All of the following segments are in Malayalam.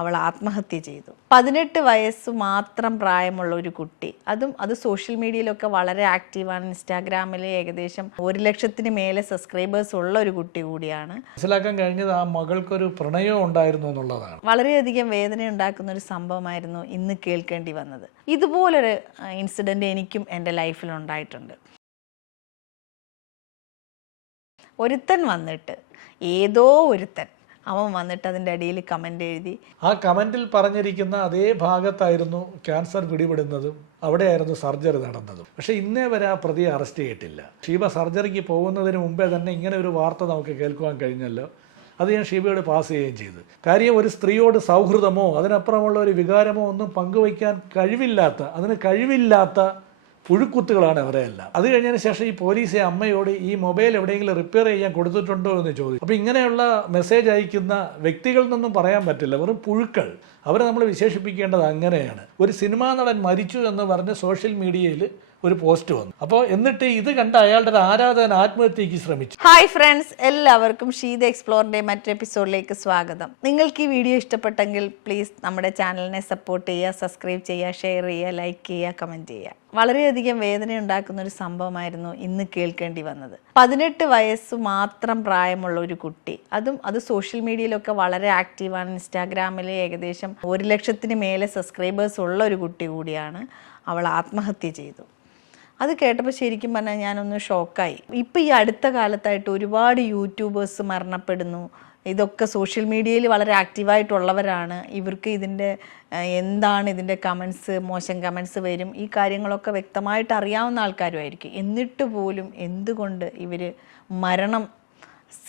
അവൾ ആത്മഹത്യ ചെയ്തു. 18 വയസ്സ് മാത്രം പ്രായമുള്ള ഒരു കുട്ടി, അത് സോഷ്യൽ മീഡിയയിലൊക്കെ വളരെ ആക്റ്റീവാണ്. ഇൻസ്റ്റാഗ്രാമിൽ ഏകദേശം 1 ലക്ഷത്തിന് മേലെ സബ്സ്ക്രൈബേഴ്സ് ഉള്ള ഒരു കുട്ടി കൂടിയാണ്. മനസ്സിലാക്കാൻ കഴിഞ്ഞത് ആ മകൾക്കൊരു പ്രണയം ഉണ്ടായിരുന്നു എന്നുള്ളതാണ്. വളരെയധികം വേദന ഉണ്ടാക്കുന്ന ഒരു സംഭവമായിരുന്നു ഇന്ന് കേൾക്കേണ്ടി വന്നത്. ഇതുപോലൊരു ഇൻസിഡൻറ്റ് എനിക്കും എൻ്റെ ലൈഫിൽ ഉണ്ടായിട്ടുണ്ട്. ഒരുത്തൻ വന്നിട്ട്, ഏതോ ഒരുത്തൻ അവൻ വന്നിട്ട് അതിൻ്റെ അടിയിൽ കമൻ്റ് എഴുതി. ആ കമൻറ്റിൽ പറഞ്ഞിരിക്കുന്ന അതേ ഭാഗത്തായിരുന്നു ക്യാൻസർ പിടിപെടുന്നതും അവിടെയായിരുന്നു സർജറി നടന്നതും. പക്ഷേ ഇന്നേ വരെ ആ പ്രതിയെ അറസ്റ്റ് ചെയ്തിട്ടില്ല. ഷീബ സർജറിക്ക് പോകുന്നതിന് മുമ്പേ തന്നെ ഇങ്ങനെ ഒരു വാർത്ത നമുക്ക് കേൾക്കുവാൻ കഴിഞ്ഞല്ലോ. അത് ഞാൻ ഷീബയോട് പാസ് ചെയ്യുകയും ചെയ്തു. കാര്യം ഒരു സ്ത്രീയോട് സൗഹൃദമോ അതിനപ്പുറമുള്ള ഒരു വികാരമോ ഒന്നും പങ്കുവയ്ക്കാൻ കഴിവില്ലാത്ത പുഴുക്കുത്തുകളാണ് അവരെല്ലാം. അത് കഴിഞ്ഞതിന് ശേഷം ഈ പോലീസ് അമ്മയോട് ഈ മൊബൈൽ എവിടെയെങ്കിലും റിപ്പയർ ചെയ്യാൻ കൊടുത്തിട്ടുണ്ടോ എന്ന് ചോദിച്ചു. അപ്പോൾ ഇങ്ങനെയുള്ള മെസ്സേജ് അയക്കുന്ന വ്യക്തികളിൽ നിന്നും പറയാൻ പറ്റില്ല, വെറും പുഴുക്കൾ. അവരെ നമ്മൾ വിശേഷിപ്പിക്കേണ്ടത് അങ്ങനെയാണ്. ഒരു സിനിമാ നടൻ മരിച്ചു എന്ന് പറഞ്ഞ് സോഷ്യൽ മീഡിയയിൽ ഒരു പോസ്റ്റ് വന്നു. അപ്പോൾ എന്നിട്ട് ഇത് കണ്ട അയാളുടെ ആരാധകൻ ആത്മഹത്യക്ക് ശ്രമിച്ചു. ഹായ് ഫ്രണ്ട്സ്, എല്ലാവർക്കും ഷീത എക്സ്പ്ലോറിൻ്റെ മറ്റൊരു എപ്പിസോഡിലേക്ക് സ്വാഗതം. നിങ്ങൾക്ക് ഈ വീഡിയോ ഇഷ്ടപ്പെട്ടെങ്കിൽ പ്ലീസ് നമ്മുടെ ചാനലിനെ സപ്പോർട്ട് ചെയ്യുക, സബ്സ്ക്രൈബ് ചെയ്യുക, ഷെയർ ചെയ്യുക, ലൈക്ക് ചെയ്യുക, കമൻറ്റ് ചെയ്യുക. വളരെയധികം വേദന ഉണ്ടാക്കുന്ന ഒരു സംഭവമായിരുന്നു ഇന്ന് കേൾക്കേണ്ടി വന്നത്. 18 വയസ്സ് മാത്രം പ്രായമുള്ള ഒരു കുട്ടി, അത് സോഷ്യൽ മീഡിയയിലൊക്കെ വളരെ ആക്റ്റീവാണ്. ഇൻസ്റ്റാഗ്രാമിൽ ഏകദേശം 1 ലക്ഷത്തിന് മേലെ സബ്സ്ക്രൈബേഴ്സ് ഉള്ള ഒരു കുട്ടി കൂടിയാണ്. അവൾ ആത്മഹത്യ ചെയ്തു. അത് കേട്ടപ്പോൾ ശരിക്കും പറഞ്ഞാൽ ഞാനൊന്ന് ഷോക്കായി. ഇപ്പോൾ ഈ അടുത്ത കാലത്തായിട്ട് ഒരുപാട് യൂട്യൂബേഴ്സ് മരണപ്പെടുന്നു. ഇതൊക്കെ സോഷ്യൽ മീഡിയയിൽ വളരെ ആക്റ്റീവായിട്ടുള്ളവരാണ്. ഇവർക്ക് എന്താണ് ഇതിൻ്റെ കമൻസ്, മോശം കമൻസ് വരും. ഈ കാര്യങ്ങളൊക്കെ വ്യക്തമായിട്ട് അറിയാവുന്ന ആൾക്കാരുമായിരിക്കും. എന്നിട്ട് പോലും എന്തുകൊണ്ട് ഇവർ മരണം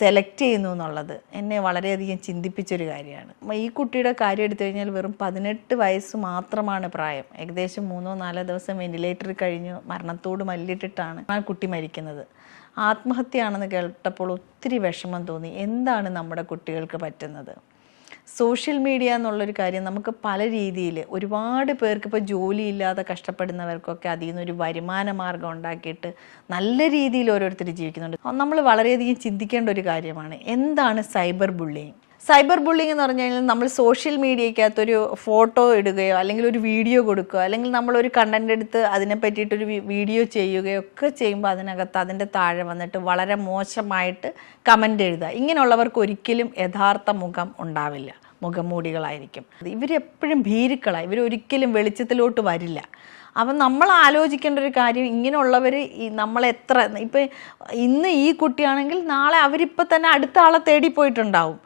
സെലക്ട് ചെയ്യുന്നു എന്നുള്ളത് എന്നെ വളരെയധികം ചിന്തിപ്പിച്ചൊരു കാര്യമാണ്. ഈ കുട്ടിയുടെ കാര്യം എടുത്തു കഴിഞ്ഞാൽ വെറും 18 വയസ്സ് മാത്രമാണ് പ്രായം. ഏകദേശം 3-4 ദിവസം വെന്റിലേറ്ററിൽ കഴിഞ്ഞു മരണത്തോട് മല്ലിട്ടിട്ടാണ് ആ കുട്ടി മരിക്കുന്നത്. ആത്മഹത്യയാണെന്ന് കേട്ടപ്പോൾ ഒത്തിരി വിഷമം തോന്നി. എന്താണ് നമ്മുടെ കുട്ടികൾക്ക് പറ്റുന്നത്? സോഷ്യൽ മീഡിയ എന്നുള്ളൊരു കാര്യം നമുക്ക് പല രീതിയിൽ ഒരുപാട് പേർക്ക് ഇപ്പോൾ ജോലിയില്ലാതെ കഷ്ടപ്പെടുന്നവർക്കൊക്കെ അതിൽ നിന്നൊരു വരുമാന മാർഗം ഉണ്ടാക്കിയിട്ട് നല്ല രീതിയിൽ ഓരോരുത്തർ ജീവിക്കുന്നുണ്ട്. നമ്മൾ വളരെയധികം ചിന്തിക്കേണ്ട ഒരു കാര്യമാണ്, എന്താണ് സൈബർ ബുള്ളിങ്. സൈബർ ബുള്ളിങ് എന്ന് പറഞ്ഞു കഴിഞ്ഞാൽ നമ്മൾ സോഷ്യൽ മീഡിയക്കകത്തൊരു ഫോട്ടോ ഇടുകയോ അല്ലെങ്കിൽ ഒരു വീഡിയോ കൊടുക്കുകയോ അല്ലെങ്കിൽ നമ്മളൊരു കണ്ടന്റ് എടുത്ത് അതിനെ പറ്റിയിട്ടൊരു വീഡിയോ ചെയ്യുകയോ ഒക്കെ ചെയ്യുമ്പോൾ അതിനകത്ത് അതിൻ്റെ താഴെ വന്നിട്ട് വളരെ മോശമായിട്ട് കമൻ്റ് എഴുതുക. ഇങ്ങനെയുള്ളവർക്ക് ഒരിക്കലും യഥാർത്ഥ മുഖം ഉണ്ടാവില്ല, മുഖംമൂടികളായിരിക്കും. ഇവരെപ്പോഴും ഭീരുക്കളാണ്, ഇവരൊരിക്കലും വെളിച്ചത്തിലോട്ട് വരില്ല. അപ്പം നമ്മൾ ആലോചിക്കേണ്ട ഒരു കാര്യം, ഇങ്ങനെയുള്ളവർ നമ്മളെത്ര ഇപ്പം ഇന്ന് ഈ കുട്ടിയാണെങ്കിൽ നാളെ അവരിപ്പോൾ തന്നെ അടുത്ത ആളെ തേടിപ്പോയിട്ടുണ്ടാവും.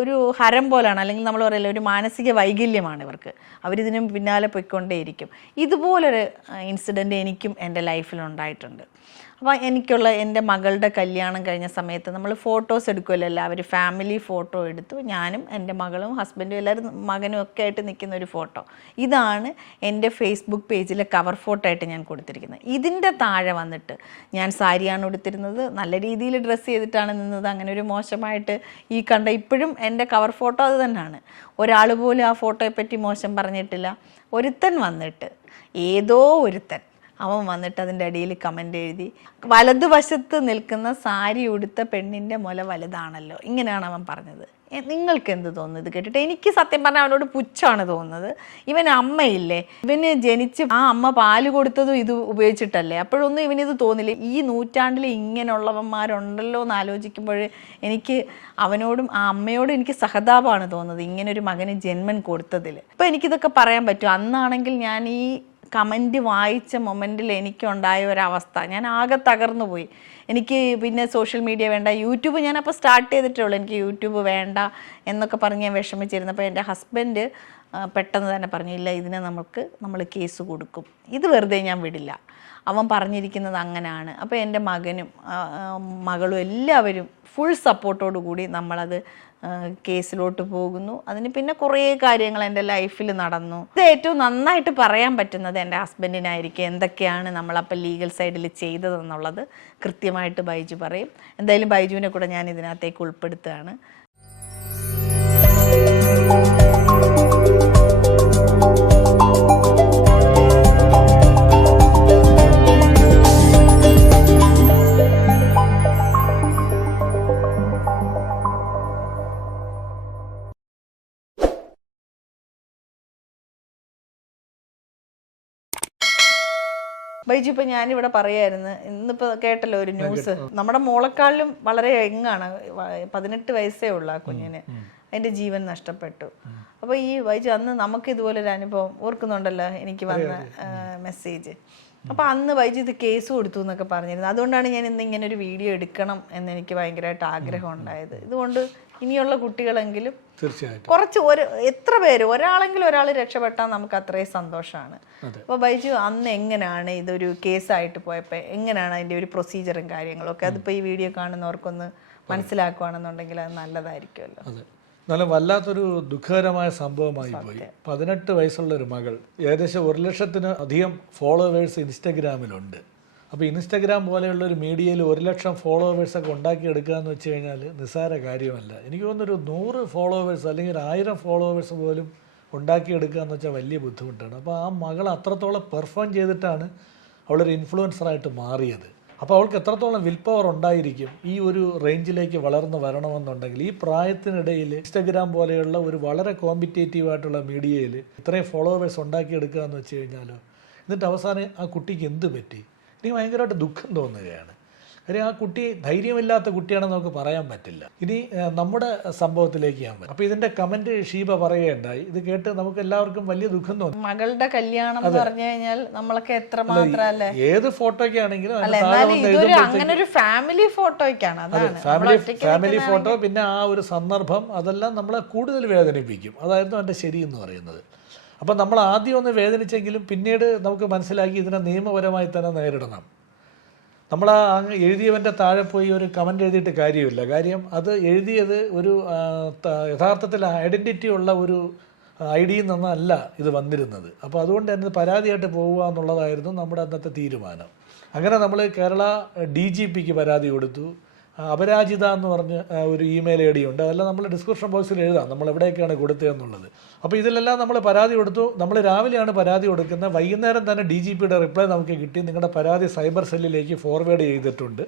ഒരു ഹരം പോലാണ്, അല്ലെങ്കിൽ നമ്മൾ പറയില്ല ഒരു മാനസിക വൈകല്യമാണ് ഇവർക്ക്. അവരിതിനും പിന്നാലെ പോയിക്കൊണ്ടേയിരിക്കും. ഇതുപോലൊരു ഇൻസിഡൻറ്റ് എനിക്കും എൻ്റെ ലൈഫിൽ ഉണ്ടായിട്ടുണ്ട്. അപ്പോൾ എൻ്റെ മകളുടെ കല്യാണം കഴിഞ്ഞ സമയത്ത് നമ്മൾ ഫോട്ടോസ് എടുക്കുമല്ലോ, എല്ലാവരും ഫാമിലി ഫോട്ടോ എടുത്തു. ഞാനും എൻ്റെ മകളും ഹസ്ബൻഡും എല്ലാവരും മകനും ഒക്കെ ആയിട്ട് നിൽക്കുന്ന ഒരു ഫോട്ടോ. ഇതാണ് എൻ്റെ ഫേസ്ബുക്ക് പേജിലെ കവർ ഫോട്ടോ ആയിട്ട് ഞാൻ കൊടുത്തിരിക്കുന്നത്. ഇതിൻ്റെ താഴെ വന്നിട്ട് ഞാൻ സാരിയാണ് ഉടുത്തിരുന്നത്, നല്ല രീതിയിൽ ഡ്രസ്സ് ചെയ്തിട്ടാണ് നിന്നത്. അങ്ങനെ ഒരു മോശമായിട്ട് ഈ കണ്ട ഇപ്പോഴും എൻ്റെ കവർ ഫോട്ടോ അത് തന്നെയാണ്. ഒരാൾ പോലും ആ ഫോട്ടോയെ പറ്റി മോശം പറഞ്ഞിട്ടില്ല. ഒരുത്തൻ വന്നിട്ട്, ഏതോ ഒരുത്തൻ അവൻ വന്നിട്ട് അതിൻ്റെ അടിയിൽ കമൻ്റ് എഴുതി, വലതുവശത്ത് നിൽക്കുന്ന സാരി ഉടുത്ത പെണ്ണിൻ്റെ മുല വലുതാണല്ലോ, ഇങ്ങനെയാണ് അവൻ പറഞ്ഞത്. നിങ്ങൾക്ക് എന്ത് തോന്നുന്നു ഇത് കേട്ടിട്ട്? എനിക്ക് സത്യം പറഞ്ഞാൽ അവനോട് പുച്ഛമാണ് തോന്നുന്നത്. ഇവന് അമ്മയില്ലേ, ഇവന് ജനിച്ച് ആ അമ്മ പാല് കൊടുത്തതും ഇത് ഉപയോഗിച്ചിട്ടല്ലേ? അപ്പോഴൊന്നും ഇവനിത് തോന്നില്ല. ഈ നൂറ്റാണ്ടിൽ ഇങ്ങനെയുള്ളവന്മാരുണ്ടല്ലോ എന്ന് ആലോചിക്കുമ്പോൾ എനിക്ക് അവനോടും ആ അമ്മയോടും എനിക്ക് സഹതാപമാണ് തോന്നുന്നത്, ഇങ്ങനൊരു മകന് ജന്മം കൊടുത്തതിൽ. ഇപ്പോൾ എനിക്കിതൊക്കെ പറയാൻ പറ്റും. അന്നാണെങ്കിൽ ഞാൻ ഈ കമൻറ്റ് വായിച്ച മൊമെൻറ്റിൽ എനിക്കുണ്ടായ ഒരവസ്ഥ, ഞാൻ ആകെ തകർന്നു പോയി. എനിക്ക് പിന്നെ സോഷ്യൽ മീഡിയ വേണ്ട, യൂട്യൂബ് ഞാനപ്പോൾ സ്റ്റാർട്ട് ചെയ്തിട്ടേ ഉള്ളൂ. എനിക്ക് യൂട്യൂബ് വേണ്ട എന്നൊക്കെ പറഞ്ഞ് ഞാൻ വിഷമിച്ചിരുന്നപ്പോൾ എൻ്റെ ഹസ്ബൻഡ് പെട്ടെന്ന് തന്നെ പറഞ്ഞു, ഇല്ല ഇതിനെ നമ്മൾ കേസ് കൊടുക്കും, ഇത് വെറുതെ ഞാൻ വിടില്ല. അവൻ പറഞ്ഞിരിക്കുന്നത് അങ്ങനെയാണ്. അപ്പോൾ എൻ്റെ മകനും മകളും എല്ലാവരും ഫുൾ സപ്പോർട്ടോടു കൂടി നമ്മളത് കേസിലോട്ട് പോകുന്നു. അതിന് പിന്നെ കുറേ കാര്യങ്ങൾ എൻ്റെ ലൈഫിൽ നടന്നു. ഇത് ഏറ്റവും നന്നായിട്ട് പറയാൻ പറ്റുന്നത് എൻ്റെ ഹസ്ബൻഡിനായിരിക്കും. എന്തൊക്കെയാണ് നമ്മളപ്പോൾ ലീഗൽ സൈഡിൽ ചെയ്തതെന്നുള്ളത് കൃത്യമായിട്ട് ബൈജു പറയും. എന്തായാലും ബൈജുവിനെ കൂടെ ഞാൻ ഇതിനകത്തേക്ക് ഉൾപ്പെടുത്തുകയാണ്. ബൈജു, ഇപ്പൊ ഞാനിവിടെ പറയായിരുന്നു, ഇന്നിപ്പോ കേട്ടല്ലോ ഒരു ന്യൂസ്, നമ്മുടെ മോളെക്കാളിലും വളരെ യങ്ങാണ്, 18 വയസ്സേ ഉള്ളു ആ കുഞ്ഞിന്, അതിന്റെ ജീവൻ നഷ്ടപ്പെട്ടു. അപ്പൊ ഈ ബൈജു, അന്ന് നമുക്ക് ഇതുപോലൊരു അനുഭവം ഓർക്കുന്നുണ്ടല്ലോ, എനിക്ക് വന്ന മെസ്സേജ്. അപ്പൊ അന്ന് ബൈജു ഇത് കേസ് കൊടുത്തു എന്നൊക്കെ പറഞ്ഞിരുന്നു. അതുകൊണ്ടാണ് ഞാൻ ഇന്ന് ഇങ്ങനെ ഒരു വീഡിയോ എടുക്കണം എന്ന് എനിക്ക് ഭയങ്കരമായിട്ട് ആഗ്രഹം ഉണ്ടായത്. ഇതുകൊണ്ട് ഇനിയുള്ള കുട്ടികളെങ്കിലും തീർച്ചയായിട്ടും കുറച്ച് എത്ര പേര് ഒരാളെങ്കിലും ഒരാൾ രക്ഷപ്പെട്ടാൽ നമുക്ക് അത്രയും സന്തോഷമാണ്. അപ്പോൾ ബൈജു, അന്ന് എങ്ങനെയാണ് ഇതൊരു കേസായിട്ട് പോയപ്പോൾ എങ്ങനെയാണ് അതിൻ്റെ ഒരു പ്രൊസീജിയറും കാര്യങ്ങളും ഒക്കെ, അതിപ്പോൾ ഈ വീഡിയോ കാണുന്നവർക്കൊന്ന് മനസ്സിലാക്കുകയാണെന്നുണ്ടെങ്കിൽ അത് നല്ലതായിരിക്കുമല്ലോ. അതെ, നല്ല വല്ലാത്തൊരു ദുഃഖകരമായ സംഭവമായി പോയി. 18 വയസ്സുള്ള ഒരു മകൾ, ഏകദേശം 1 ലക്ഷത്തിന് അധികം ഫോളോവേഴ്സ് ഇൻസ്റ്റഗ്രാമിലുണ്ട്. അപ്പോൾ ഇൻസ്റ്റഗ്രാം പോലെയുള്ള ഒരു മീഡിയയിൽ 1 ലക്ഷം ഫോളോവേഴ്സൊക്കെ ഉണ്ടാക്കിയെടുക്കുക എന്ന് വെച്ച് കഴിഞ്ഞാൽ നിസ്സാര കാര്യമല്ല. എനിക്ക് തോന്നുന്നൊരു 100 ഫോളോവേഴ്സ് അല്ലെങ്കിൽ 1000 ഫോളോവേഴ്സ് പോലും ഉണ്ടാക്കിയെടുക്കുക എന്ന് വെച്ചാൽ വലിയ ബുദ്ധിമുട്ടാണ്. അപ്പോൾ ആ മകൾ അത്രത്തോളം പെർഫോം ചെയ്തിട്ടാണ് അവളൊരു ഇൻഫ്ലുവൻസറായിട്ട് മാറിയത്. അപ്പോൾ അവൾക്ക് എത്രത്തോളം വിൽ പവർ ഉണ്ടായിരിക്കും ഈ ഒരു റേഞ്ചിലേക്ക് വളർന്നു വരണമെന്നുണ്ടെങ്കിൽ. ഈ പ്രായത്തിനിടയിൽ ഇൻസ്റ്റഗ്രാം പോലെയുള്ള ഒരു വളരെ കോമ്പറ്റേറ്റീവായിട്ടുള്ള മീഡിയയിൽ ഇത്രയും ഫോളോവേഴ്സ് ഉണ്ടാക്കിയെടുക്കുക എന്ന് വെച്ച് കഴിഞ്ഞാലോ, എന്നിട്ട് അവസാനം ആ കുട്ടിക്ക് എന്ത് പറ്റി? എനിക്ക് ഭയങ്കരമായിട്ട് ദുഃഖം തോന്നുകയാണ്. കാര്യം ആ കുട്ടി ധൈര്യമില്ലാത്ത കുട്ടിയാണെന്ന് നമുക്ക് പറയാൻ പറ്റില്ല. ഇനി നമ്മുടെ സംഭവത്തിലേക്ക് ഞാൻ വരാം. അപ്പോൾ ഇതിന്റെ കമന്റ് ഷീബ പറയുകയുണ്ടായി. ഇത് കേട്ട് നമുക്ക് എല്ലാവർക്കും വലിയ ദുഃഖം തോന്നി. മകളുടെ കല്യാണം എന്ന് പറഞ്ഞു കഴിഞ്ഞാൽ നമ്മളൊക്കെ എത്ര മാത്രല്ലേ, ഏത് ഫോട്ടോയ്ക്കാണെങ്കിലും അങ്ങനെ ഒരു ഫാമിലി ഫോട്ടോയ്ക്കാണ്, ഫാമിലി ഫോട്ടോ, പിന്നെ ആ ഒരു സന്ദർഭം, അതെല്ലാം നമ്മളെ കൂടുതൽ വേദനിപ്പിക്കും. അതായിരുന്നു എൻ്റെ ശരി എന്ന് പറയുന്നത്. അപ്പം നമ്മൾ ആദ്യം ഒന്ന് വേദനിച്ചെങ്കിലും പിന്നീട് നമുക്ക് മനസ്സിലാക്കി ഇതിനെ നിയമപരമായി തന്നെ നേരിടണം. നമ്മൾ ആ എഴുതിയവൻ്റെ താഴെ പോയി ഒരു കമൻ്റ് എഴുതിയിട്ട് കാര്യമില്ല. കാര്യം അത് എഴുതിയത് ഒരു യഥാർത്ഥത്തിൽ ഐഡൻറ്റിറ്റി ഉള്ള ഒരു ഐഡിയിൽ നിന്നല്ല ഇത് വന്നിരുന്നത്. അപ്പോൾ അതുകൊണ്ട് തന്നെ പരാതിയായിട്ട് പോവുക എന്നുള്ളതായിരുന്നു നമ്മുടെ അന്നത്തെ തീരുമാനം. അങ്ങനെ നമ്മൾ കേരള DGPക്ക് പരാതി കൊടുത്തു. അപരാജിത എന്ന് പറഞ്ഞ് ഒരു ഇമെയിൽ ഐ ഡി ഉണ്ട്, അതെല്ലാം നമ്മൾ ഡിസ്ക്രിപ്ഷൻ ബോക്സിൽ എഴുതാം നമ്മൾ എവിടേക്കാണ് കൊടുത്തതെന്നുള്ളത്. അപ്പോൾ ഇതിലെല്ലാം നമ്മൾ പരാതി കൊടുത്തു. നമ്മൾ രാവിലെയാണ് പരാതി കൊടുക്കുന്നത്, വൈകുന്നേരം തന്നെ DGPയുടെ റിപ്ലൈ നമുക്ക് കിട്ടി. നിങ്ങളുടെ പരാതി സൈബർ സെല്ലിലേക്ക് ഫോർവേഡ് ചെയ്തിട്ടുണ്ട്,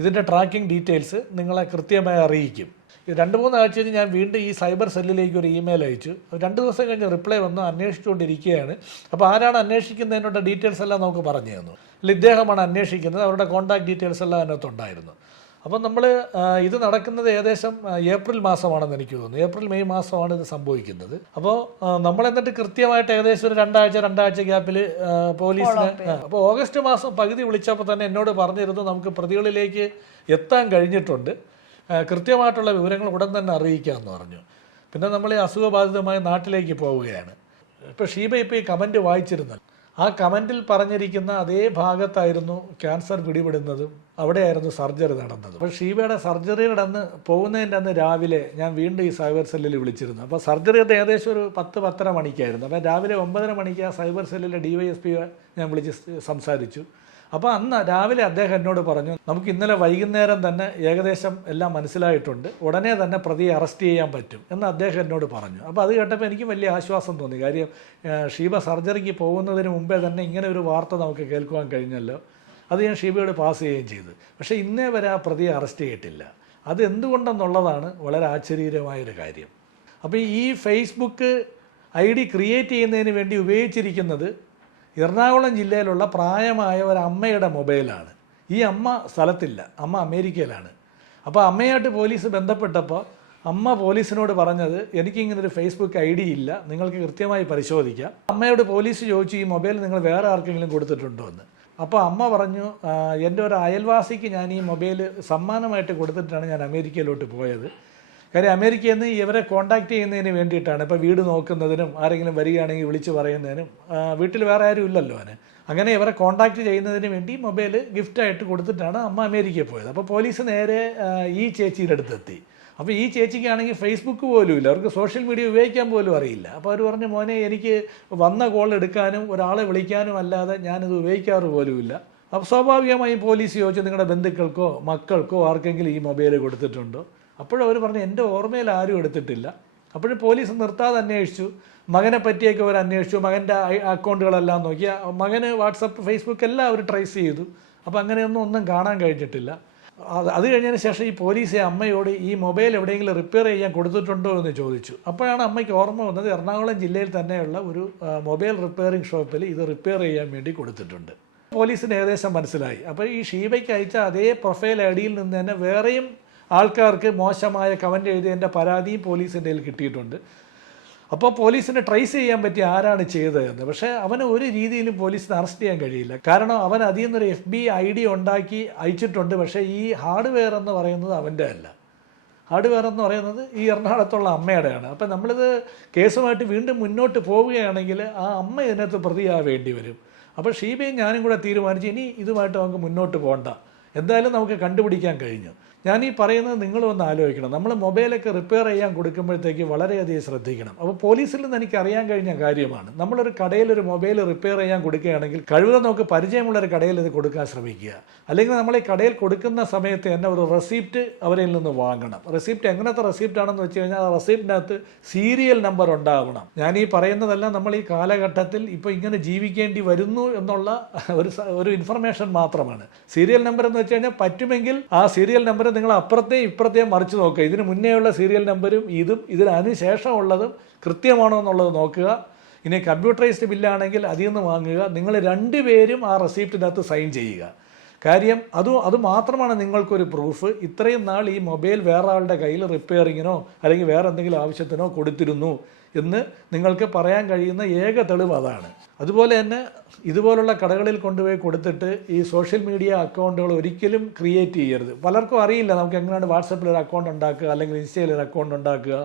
ഇതിൻ്റെ ട്രാക്കിംഗ് ഡീറ്റെയിൽസ് നിങ്ങളെ കൃത്യമായി അറിയിക്കും. 2-3 ആഴ്ച കഴിഞ്ഞ് ഞാൻ വീണ്ടും ഈ സൈബർ സെല്ലിലേക്ക് ഒരു ഇമെയിൽ അയച്ചു. 2 ദിവസം കഴിഞ്ഞ് റിപ്ലൈ വന്നു, അന്വേഷിച്ചുകൊണ്ടിരിക്കുകയാണ്. അപ്പോൾ ആരാണ് അന്വേഷിക്കുന്നതിനുള്ള ഡീറ്റെയിൽസ് എല്ലാം നമുക്ക് പറഞ്ഞു തന്നു. ഇദ്ദേഹമാണ് അന്വേഷിക്കുന്നത്, അവരുടെ കോൺടാക്ട് ഡീറ്റെയിൽസ് എല്ലാം അതിനകത്തുണ്ടായിരുന്നു. അപ്പം നമ്മൾ ഇത് നടക്കുന്നത് ഏകദേശം ഏപ്രിൽ മാസമാണെന്ന് എനിക്ക് തോന്നുന്നു. ഏപ്രിൽ മെയ് മാസമാണ് ഇത് സംഭവിക്കുന്നത്. അപ്പോൾ നമ്മൾ എന്നിട്ട് കൃത്യമായിട്ട് ഏകദേശം ഒരു 2 ആഴ്ച ഗ്യാപ്പിൽ പോലീസിനെ, അപ്പോൾ ഓഗസ്റ്റ് മാസം പകുതി വിളിച്ചപ്പോൾ തന്നെ എന്നോട് പറഞ്ഞിരുന്നു നമുക്ക് പ്രതികളിലേക്ക് എത്താൻ കഴിഞ്ഞിട്ടുണ്ട്, കൃത്യമായിട്ടുള്ള വിവരങ്ങൾ ഉടൻ തന്നെ അറിയിക്കാമെന്ന് പറഞ്ഞു. പിന്നെ നമ്മൾ ഈ അസുഖബാധിതമായ നാട്ടിലേക്ക് പോവുകയാണ്. ഇപ്പോൾ ഷീബ ഇപ്പോൾ ഈ കമൻറ്റ് വായിച്ചിരുന്നല്ലോ, ആ കമൻറ്റിൽ പറഞ്ഞിരിക്കുന്ന അതേ ഭാഗത്തായിരുന്നു ക്യാൻസർ പിടിപെടുന്നതും അവിടെയായിരുന്നു സർജറി നടന്നത്. അപ്പോൾ ഷീബയുടെ സർജറി നടന്ന് പോകുന്നതിൻ്റെ അന്ന് രാവിലെ ഞാൻ വീണ്ടും ഈ സൈബർ സെല്ലിൽ വിളിച്ചിരുന്നു. അപ്പോൾ സർജറി അത് ഏകദേശം ഒരു 10-10:30 മണിക്കായിരുന്നു. അപ്പോൾ രാവിലെ 9:30 മണിക്ക് ആ സൈബർ സെല്ലിലെ DYSP ഞാൻ വിളിച്ച് സംസാരിച്ചു. അപ്പോൾ അന്ന് രാവിലെ അദ്ദേഹം എന്നോട് പറഞ്ഞു നമുക്ക് ഇന്നലെ വൈകുന്നേരം തന്നെ ഏകദേശം എല്ലാം മനസ്സിലായിട്ടുണ്ട്, ഉടനെ തന്നെ പ്രതിയെ അറസ്റ്റ് ചെയ്യാൻ പറ്റും എന്ന് അദ്ദേഹം എന്നോട് പറഞ്ഞു. അപ്പോൾ അത് കേട്ടപ്പോൾ എനിക്ക് വലിയ ആശ്വാസം തോന്നി. കാര്യം ഷീബ സർജറിക്ക് പോകുന്നതിന് മുമ്പേ തന്നെ ഇങ്ങനെ ഒരു വാർത്ത നമുക്ക് കേൾക്കുവാൻ കഴിഞ്ഞല്ലോ. അത് ഞാൻ ഷീബയോട് പാസ് ചെയ്യുകയും ചെയ്തു. പക്ഷേ ഇന്നേ വരെ ആ പ്രതിയെ അറസ്റ്റ് ചെയ്തിട്ടില്ല. അത് എന്തുകൊണ്ടെന്നുള്ളതാണ് വളരെ ആശ്ചര്യകരമായൊരു കാര്യം. അപ്പോൾ ഈ ഫേസ്ബുക്ക് ID ക്രിയേറ്റ് ചെയ്യുന്നതിന് വേണ്ടി ഉപയോഗിച്ചിരിക്കുന്നത് എറണാകുളം ജില്ലയിലുള്ള പ്രായമായ ഒരു അമ്മയുടെ മൊബൈലാണ്. ഈ അമ്മ സ്ഥലത്തില്ല, അമ്മ അമേരിക്കയിലാണ്. അപ്പോൾ അമ്മയായിട്ട് പോലീസ് ബന്ധപ്പെട്ടപ്പോൾ അമ്മ പോലീസിനോട് പറഞ്ഞത് എനിക്കിങ്ങനൊരു ഫേസ്ബുക്ക് ID ഇല്ല, നിങ്ങൾക്ക് കൃത്യമായി പരിശോധിക്കാം. അമ്മയോട് പോലീസ് ചോദിച്ചു ഈ മൊബൈൽ നിങ്ങൾ വേറെ ആർക്കെങ്കിലും കൊടുത്തിട്ടുണ്ടോ എന്ന്. അപ്പോൾ അമ്മ പറഞ്ഞു എൻ്റെ ഒരു അയൽവാസിക്ക് ഞാൻ ഈ മൊബൈൽ സമ്മാനമായിട്ട് കൊടുത്തിട്ടാണ് ഞാൻ അമേരിക്കയിലോട്ട് പോയത്. കാര്യം അമേരിക്കയിൽ നിന്ന് ഇവരെ കോൺടാക്ട് ചെയ്യുന്നതിന് വേണ്ടിയിട്ടാണ്. ഇപ്പോൾ വീട് നോക്കുന്നതിനും ആരെങ്കിലും വരികയാണെങ്കിൽ വിളിച്ച് പറയുന്നതിനും, വീട്ടിൽ വേറെ ആരും ഇല്ലല്ലോ അവന്, അങ്ങനെ ഇവരെ കോൺടാക്ട് ചെയ്യുന്നതിന് വേണ്ടി മൊബൈൽ ഗിഫ്റ്റായിട്ട് കൊടുത്തിട്ടാണ് അമ്മ അമേരിക്കയിൽ പോയത്. അപ്പോൾ പോലീസ് നേരെ ഈ ചേച്ചിയുടെ അടുത്തെത്തി. അപ്പോൾ ഈ ചേച്ചിക്കാണെങ്കിൽ ഫേസ്ബുക്ക് പോലും ഇല്ല, അവർക്ക് സോഷ്യൽ മീഡിയ ഉപയോഗിക്കാൻ പോലും അറിയില്ല. അപ്പോൾ അവർ പറഞ്ഞു മോനെ എനിക്ക് വന്ന കോൾ എടുക്കാനും ഒരാളെ വിളിക്കാനും അല്ലാതെ ഞാനിത് ഉപയോഗിക്കാറ് പോലുമില്ല. അപ്പോൾ സ്വാഭാവികമായും പോലീസ് ചോദിച്ചു നിങ്ങളുടെ ബന്ധുക്കൾക്കോ മക്കൾക്കോ ആർക്കെങ്കിലും ഈ മൊബൈൽ കൊടുത്തിട്ടുണ്ടോ? അപ്പോഴവർ പറഞ്ഞു എൻ്റെ ഓർമ്മയിൽ ആരും എടുത്തിട്ടില്ല. അപ്പോഴും പോലീസ് നിർത്താതെ അന്വേഷിച്ചു, മകനെ പറ്റിയൊക്കെ അവർ അന്വേഷിച്ചു, മകൻ്റെ അക്കൗണ്ടുകളെല്ലാം നോക്കി, മകന് വാട്സപ്പ് ഫേസ്ബുക്ക് എല്ലാം അവർ ട്രേസ് ചെയ്തു. അപ്പോൾ അങ്ങനെയൊന്നും കാണാൻ കഴിഞ്ഞിട്ടില്ല. അത് കഴിഞ്ഞതിന് ശേഷം ഈ പോലീസ് അമ്മയോട് ഈ മൊബൈൽ എവിടെയെങ്കിലും റിപ്പയർ ചെയ്യാൻ കൊടുത്തിട്ടുണ്ടോ എന്ന് ചോദിച്ചു. അപ്പോഴാണ് അമ്മയ്ക്ക് ഓർമ്മ വന്നത് എറണാകുളം ജില്ലയിൽ തന്നെയുള്ള ഒരു മൊബൈൽ റിപ്പയറിംഗ് ഷോപ്പിൽ ഇത് റിപ്പയർ ചെയ്യാൻ വേണ്ടി കൊടുത്തിട്ടുണ്ട്. പോലീസിന് ഏകദേശം മനസ്സിലായി. അപ്പോൾ ഈ ഷീബയ്ക്ക് അയച്ച അതേ പ്രൊഫൈൽ ഐ ഡിയിൽ നിന്ന് തന്നെ വേറെയും ആൾക്കാർക്ക് മോശമായ കമൻ്റ് എഴുതിയതിൻ്റെ പരാതിയും പോലീസിൻ്റെ കയ്യിൽ കിട്ടിയിട്ടുണ്ട്. അപ്പോൾ പോലീസിന് ട്രേസ് ചെയ്യാൻ പറ്റി ആരാണ് ചെയ്തതെന്ന്. പക്ഷേ അവന് ഒരു രീതിയിലും പോലീസിന് അറസ്റ്റ് ചെയ്യാൻ കഴിയില്ല. കാരണം അവൻ അതിൽ നിന്നൊരു FB ID ഉണ്ടാക്കി അയച്ചിട്ടുണ്ട്. പക്ഷേ ഈ ഹാർഡ്വെയർ എന്ന് പറയുന്നത് അവൻ്റെ അല്ല. ഹാർഡ്വെയർ എന്ന് പറയുന്നത് ഈ എറണാകുളത്തുള്ള അമ്മയുടെയാണ്. അപ്പം നമ്മളിത് കേസുമായിട്ട് വീണ്ടും മുന്നോട്ട് പോവുകയാണെങ്കിൽ ആ അമ്മ ഇതിനകത്ത് പ്രതിയാവേണ്ടി വരും. അപ്പോൾ ഷീബയും ഞാനും കൂടെ തീരുമാനിച്ച് ഇനി ഇതുമായിട്ട് നമുക്ക് മുന്നോട്ട് പോകണ്ട, എന്തായാലും നമുക്ക് കണ്ടുപിടിക്കാൻ കഴിഞ്ഞു. ഞാൻ ഈ പറയുന്നത് നിങ്ങളൊന്ന് ആലോചിക്കണം. നമ്മൾ മൊബൈലൊക്കെ റിപ്പയർ ചെയ്യാൻ കൊടുക്കുമ്പോഴത്തേക്ക് വളരെയധികം ശ്രദ്ധിക്കണം. അപ്പോൾ പോലീസിൽ നിന്ന് എനിക്ക് അറിയാൻ കഴിഞ്ഞ കാര്യമാണ്, നമ്മളൊരു കടയിൽ ഒരു മൊബൈൽ റിപ്പയർ ചെയ്യാൻ കൊടുക്കുകയാണെങ്കിൽ കഴിവതും നമുക്ക് പരിചയമുള്ളൊരു കടയിൽ ഇത് കൊടുക്കാൻ ശ്രമിക്കുക. അല്ലെങ്കിൽ നമ്മൾ ഈ കടയിൽ കൊടുക്കുന്ന സമയത്ത് തന്നെ ഒരു റെസിപ്റ്റ് അവരിൽ നിന്ന് വാങ്ങണം. റെസിപ്റ്റ് എങ്ങനത്തെ റെസിപ്റ്റ് ആണെന്ന് വെച്ച് കഴിഞ്ഞാൽ ആ റെസിപ്റ്റിനകത്ത് സീരിയൽ നമ്പർ ഉണ്ടാവണം. ഞാൻ ഈ പറയുന്നതെല്ലാം നമ്മൾ ഈ കാലഘട്ടത്തിൽ ഇപ്പോൾ ഇങ്ങനെ ജീവിക്കേണ്ടി വരുന്നു എന്നുള്ള ഒരു ഇൻഫർമേഷൻ മാത്രമാണ്. സീരിയൽ നമ്പർ എന്ന് വെച്ച് കഴിഞ്ഞാൽ പറ്റുമെങ്കിൽ ആ സീരിയൽ നമ്പർ നിങ്ങൾ അപ്പുറത്തെയും ഇപ്പുറത്തെയും മറിച്ച് നോക്കുക. ഇതിന് മുന്നേയുള്ള സീരിയൽ നമ്പരും ഇതും ഇതിന് ശേഷമുള്ളതും കൃത്യമാണോ എന്നുള്ളത് നോക്കുക. ഇനി കമ്പ്യൂട്ടറൈസ്ഡ് ബില്ലാണെങ്കിൽ അതിൽ നിന്ന് വാങ്ങുക. നിങ്ങൾ രണ്ടുപേരും ആ റെസിപ്റ്റിനകത്ത് സൈൻ ചെയ്യുക. കാര്യം അത് മാത്രമാണ് നിങ്ങൾക്കൊരു പ്രൂഫ്. ഇത്രയും നാൾ ഈ മൊബൈൽ വേറെ ആളുടെ കയ്യിൽ റിപ്പയറിങ്ങിനോ അല്ലെങ്കിൽ വേറെ എന്തെങ്കിലും ആവശ്യത്തിനോ കൊടുത്തിരുന്നു എന്ന് നിങ്ങൾക്ക് പറയാൻ കഴിയുന്ന ഏക തെളിവ് അതാണ്. അതുപോലെ തന്നെ ഇതുപോലുള്ള കടകളിൽ കൊണ്ടുപോയി കൊടുത്തിട്ട് ഈ സോഷ്യൽ മീഡിയ അക്കൗണ്ടുകൾ ഒരിക്കലും ക്രിയേറ്റ് ചെയ്യരുത്. പലർക്കും അറിയില്ല നമുക്ക് എങ്ങനെയാണ് വാട്സപ്പിൽ ഒരു അക്കൗണ്ട് ഉണ്ടാക്കുക, അല്ലെങ്കിൽ ഇൻസ്റ്റയിൽ ഒരു അക്കൗണ്ട് ഉണ്ടാക്കുക,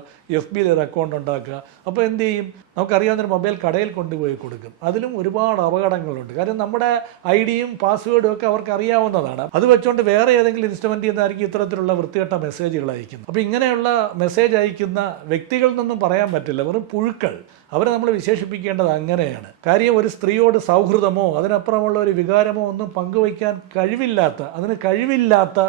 FBയിൽ ഒരു അക്കൗണ്ട് ഉണ്ടാക്കുക. അപ്പോൾ എന്ത് ചെയ്യും, നമുക്കറിയാവുന്നൊരു മൊബൈൽ കടയിൽ കൊണ്ടുപോയി കൊടുക്കും. അതിലും ഒരുപാട് അപകടങ്ങളുണ്ട്. കാര്യം നമ്മുടെ ID-യും പാസ്വേഡും ഒക്കെ അവർക്ക് അറിയാവുന്നതാണ്. അത് വെച്ചുകൊണ്ട് വേറെ ഏതെങ്കിലും ഇൻസ്ട്രുമെൻ്റ് ചെയ്യുന്നതായിരിക്കും ഇത്തരത്തിലുള്ള വൃത്തികെട്ട മെസ്സേജുകൾ അയക്കുന്നത്. അപ്പോൾ ഇങ്ങനെയുള്ള മെസ്സേജ് അയക്കുന്ന വ്യക്തികളിൽ നിന്നും പറയാൻ പറ്റില്ല, വെറും പുഴുക്കൾ. അവരെ നമ്മൾ വിശേഷിപ്പിക്കേണ്ടത് അങ്ങനെയാണ്. കാര്യം ഒരു സ്ത്രീയോട് സൗഹൃദമോ അതിനപ്പുറമുള്ള ഒരു വികാരമോ ഒന്നും പങ്കുവയ്ക്കാൻ കഴിവില്ലാത്ത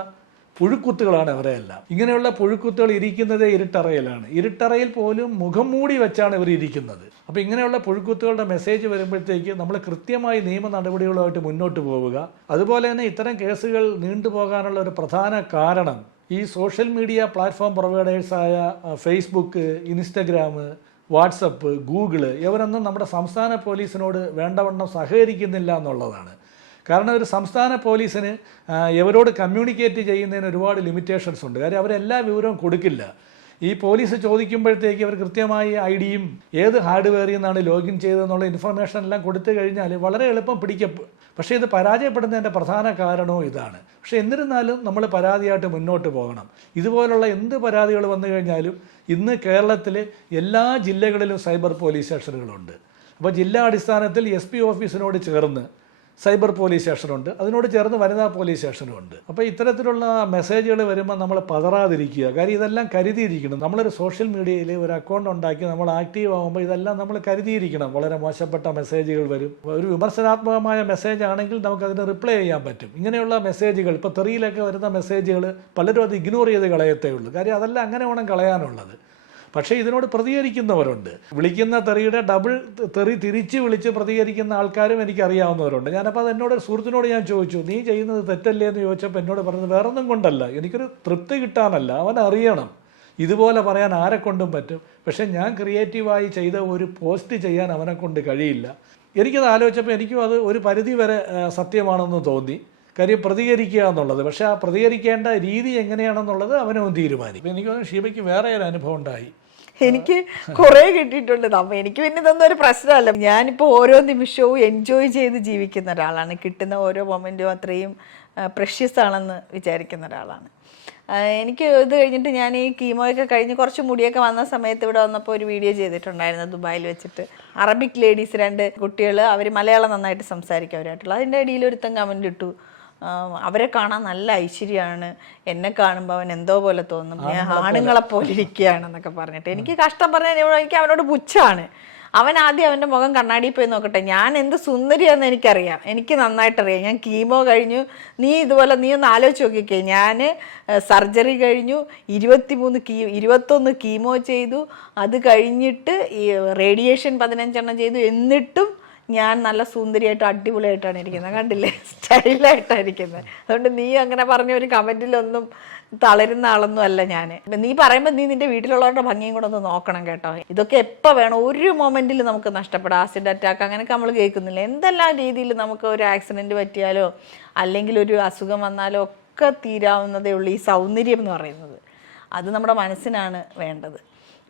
പുഴുക്കുത്തുകളാണ് അവരെയെല്ലാം. ഇങ്ങനെയുള്ള പുഴുക്കുത്തുകൾ ഇരിക്കുന്നത് ഇരുട്ടറയിലാണ്. ഇരുട്ടറയിൽ പോലും മുഖം മൂടി വെച്ചാണ് ഇവർ ഇരിക്കുന്നത്. അപ്പോൾ ഇങ്ങനെയുള്ള പുഴുക്കുത്തുകളുടെ മെസ്സേജ് വരുമ്പോഴത്തേക്ക് നമ്മൾ കൃത്യമായി നിയമ നടപടികളുമായിട്ട് മുന്നോട്ട് പോവുക. അതുപോലെ തന്നെ ഇത്തരം കേസുകൾ നീണ്ടുപോകാനുള്ള ഒരു പ്രധാന കാരണം ഈ സോഷ്യൽ മീഡിയ പ്ലാറ്റ്ഫോം പ്രൊവൈഡേഴ്സായ ഫേസ്ബുക്ക്, ഇൻസ്റ്റഗ്രാം, വാട്സപ്പ്, ഗൂഗിള് ഇവരൊന്നും നമ്മുടെ സംസ്ഥാന പോലീസിനോട് വേണ്ടവണ്ണം സഹകരിക്കുന്നില്ല എന്നുള്ളതാണ്. കാരണം ഒരു സംസ്ഥാന പോലീസിന് ഇവരോട് കമ്മ്യൂണിക്കേറ്റ് ചെയ്യുന്നതിന് ഒരുപാട് ലിമിറ്റേഷൻസ് ഉണ്ട്. കാര്യം അവരെല്ലാ വിവരവും കൊടുക്കില്ല. ഈ പോലീസ് ചോദിക്കുമ്പോഴത്തേക്ക് അവർ കൃത്യമായി ID-യും ഏത് ഹാർഡ്വെയറിൽ നിന്നാണ് ലോഗിൻ ചെയ്തതെന്നുള്ള ഇൻഫർമേഷൻ എല്ലാം കൊടുത്തു കഴിഞ്ഞാൽ വളരെ എളുപ്പം പക്ഷേ ഇത് പരാജയപ്പെടുന്നതിൻ്റെ പ്രധാന കാരണവും ഇതാണ്. പക്ഷേ എന്നിരുന്നാലും നമ്മൾ പരാതിയായിട്ട് മുന്നോട്ട് പോകണം. ഇതുപോലുള്ള എന്ത് പരാതികൾ വന്നു കഴിഞ്ഞാലും ഇന്ന് കേരളത്തിൽ എല്ലാ ജില്ലകളിലും സൈബർ പോലീസ് സ്റ്റേഷനുകളുണ്ട്. അപ്പോൾ ജില്ലാ അടിസ്ഥാനത്തിൽ SP ഓഫീസിനോട് ചേർന്ന് സൈബർ പോലീസ് സ്റ്റേഷനുണ്ട്, അതിനോട് ചേർന്ന് വനിതാ പോലീസ് സ്റ്റേഷനുമുണ്ട്. അപ്പോൾ ഇത്തരത്തിലുള്ള മെസ്സേജുകൾ വരുമ്പോൾ നമ്മൾ പതറാതിരിക്കുക. കാര്യം ഇതെല്ലാം കരുതിയിരിക്കണം. നമ്മളൊരു സോഷ്യൽ മീഡിയയിൽ ഒരു അക്കൗണ്ട് ഉണ്ടാക്കി നമ്മൾ ആക്റ്റീവ് ആകുമ്പോൾ ഇതെല്ലാം നമ്മൾ കരുതിയിരിക്കണം. വളരെ മോശപ്പെട്ട മെസ്സേജുകൾ വരും. ഒരു വിമർശനാത്മകമായ മെസ്സേജ് ആണെങ്കിൽ നമുക്കതിന് റിപ്ലൈ ചെയ്യാൻ പറ്റും. ഇങ്ങനെയുള്ള മെസ്സേജുകൾ ഇപ്പോൾ തെറിയിലൊക്കെ വരുന്ന മെസ്സേജുകൾ പലരും അത് ഇഗ്നോർ ചെയ്ത് കളയത്തേ ഉള്ളൂ. കാര്യം അതല്ല അങ്ങനെ വേണം കളയാനുള്ളത്. പക്ഷേ ഇതിനോട് പ്രതികരിക്കുന്നവരുണ്ട്. വിളിക്കുന്ന തെറിയുടെ ഡബിൾ തെറി തിരിച്ച് വിളിച്ച് പ്രതികരിക്കുന്ന ആൾക്കാരും എനിക്കറിയാവുന്നവരുണ്ട്. ഞാനപ്പോൾ അത് എന്നോട് സുഹൃത്തിനോട് ഞാൻ ചോദിച്ചു, നീ ചെയ്യുന്നത് തെറ്റല്ലേ എന്ന് ചോദിച്ചപ്പോൾ എന്നോട് പറഞ്ഞത് വേറൊന്നും കൊണ്ടല്ല, എനിക്കൊരു തൃപ്തി കിട്ടാനല്ല. അവൻ അറിയണം ഇതുപോലെ പറയാൻ ആരെക്കൊണ്ടും പറ്റും. പക്ഷേ ഞാൻ ക്രിയേറ്റീവായി ചെയ്ത ഒരു പോസ്റ്റ് ചെയ്യാൻ അവനെ കൊണ്ട് കഴിയില്ല. എനിക്കത് ആലോചിച്ചപ്പോൾ എനിക്കും അത് ഒരു പരിധി വരെ സത്യമാണെന്ന് തോന്നി. കാര്യം പ്രതികരിക്കുക എന്നുള്ളത്. പക്ഷേ ആ പ്രതികരിക്കേണ്ട രീതി എങ്ങനെയാണെന്നുള്ളത് അവനവൻ തീരുമാനിക്കും. എനിക്ക് തോന്നുന്നു ഷീബയ്ക്ക് വേറെ ഒരു അനുഭവം ഉണ്ടായി. എനിക്ക് കുറേ കിട്ടിയിട്ടുണ്ട്. എനിക്ക് പിന്നെ ഇതൊന്നും ഒരു പ്രശ്നമല്ല. ഞാനിപ്പോൾ ഓരോ നിമിഷവും എൻജോയ് ചെയ്ത് ജീവിക്കുന്ന ഒരാളാണ്. കിട്ടുന്ന ഓരോ മൊമെൻറ്റും അത്രയും പ്രഷ്യസ് ആണെന്ന് വിചാരിക്കുന്ന ഒരാളാണ്. എനിക്ക് ഇത് കഴിഞ്ഞിട്ട് ഞാൻ ഈ കീമോയൊക്കെ കഴിഞ്ഞ് കുറച്ച് മുടിയൊക്കെ വന്ന സമയത്ത് ഇവിടെ വന്നപ്പോൾ ഒരു വീഡിയോ ചെയ്തിട്ടുണ്ടായിരുന്നു ദുബായിൽ വെച്ചിട്ട്. അറബിക് ലേഡീസ് 2 കുട്ടികൾ, അവർ മലയാളം നന്നായിട്ട് സംസാരിക്കും അവരായിട്ടുള്ള. അതിൻ്റെ ഇടയിൽ ഒരുത്തൻ കമൻ്റ് ഇട്ടു, അവരെ കാണാൻ നല്ല ഐശ്വര്യമാണ്, എന്നെ കാണുമ്പോൾ അവൻ എന്തോ പോലെ തോന്നും, ഞാൻ ആണുങ്ങളെ പോലെ ഇരിക്കുകയാണെന്നൊക്കെ പറഞ്ഞിട്ട്. എനിക്ക് കഷ്ടം പറഞ്ഞാൽ എനിക്ക് അവനോട് പുച്ഛമാണ്. അവൻ ആദ്യം അവൻ്റെ മുഖം കണ്ണാടിയിൽ പോയി നോക്കട്ടെ. ഞാൻ എന്ത് സുന്ദരിയാണെന്ന് എനിക്കറിയാം, എനിക്ക് നന്നായിട്ടറിയാം. ഞാൻ കീമോ കഴിഞ്ഞു. നീ ഒന്ന് ആലോചിച്ച് നോക്കിക്കേ, ഞാൻ സർജറി കഴിഞ്ഞു, 21 കീമോ ചെയ്തു, അത് കഴിഞ്ഞിട്ട് ഈ റേഡിയേഷൻ 15 എണ്ണം ചെയ്തു. എന്നിട്ടും ഞാൻ നല്ല സുന്ദരിയായിട്ട് അടിപൊളിയായിട്ടാണ് ഇരിക്കുന്നത്, കണ്ടില്ലേ, സ്റ്റൈലായിട്ടാണ് ഇരിക്കുന്നത്. അതുകൊണ്ട് നീ അങ്ങനെ പറഞ്ഞ ഒരു കമന്റിലൊന്നും തളരുന്ന ആളൊന്നും അല്ല ഞാൻ. നീ പറയുമ്പോൾ നീ നിന്റെ വീട്ടിലുള്ളവരുടെ ഭംഗിയും കൂടെ ഒന്ന് നോക്കണം കേട്ടോ. ഇതൊക്കെ എപ്പോൾ വേണം, ഒരു മൊമെന്റിൽ നമുക്ക് നഷ്ടപ്പെടാം. ആസിഡ് അറ്റാക്ക് അങ്ങനെയൊക്കെ നമ്മൾ കേൾക്കുന്നില്ല. എന്തെല്ലാം രീതിയിൽ നമുക്ക് ഒരു ആക്സിഡന്റ് പറ്റിയാലോ അല്ലെങ്കിൽ ഒരു അസുഖം വന്നാലോ ഒക്കെ തീരാവുന്നതേ ഉള്ളൂ ഈ സൗന്ദര്യം എന്ന് പറയുന്നത്. അത് നമ്മുടെ മനസ്സിനാണ് വേണ്ടത്.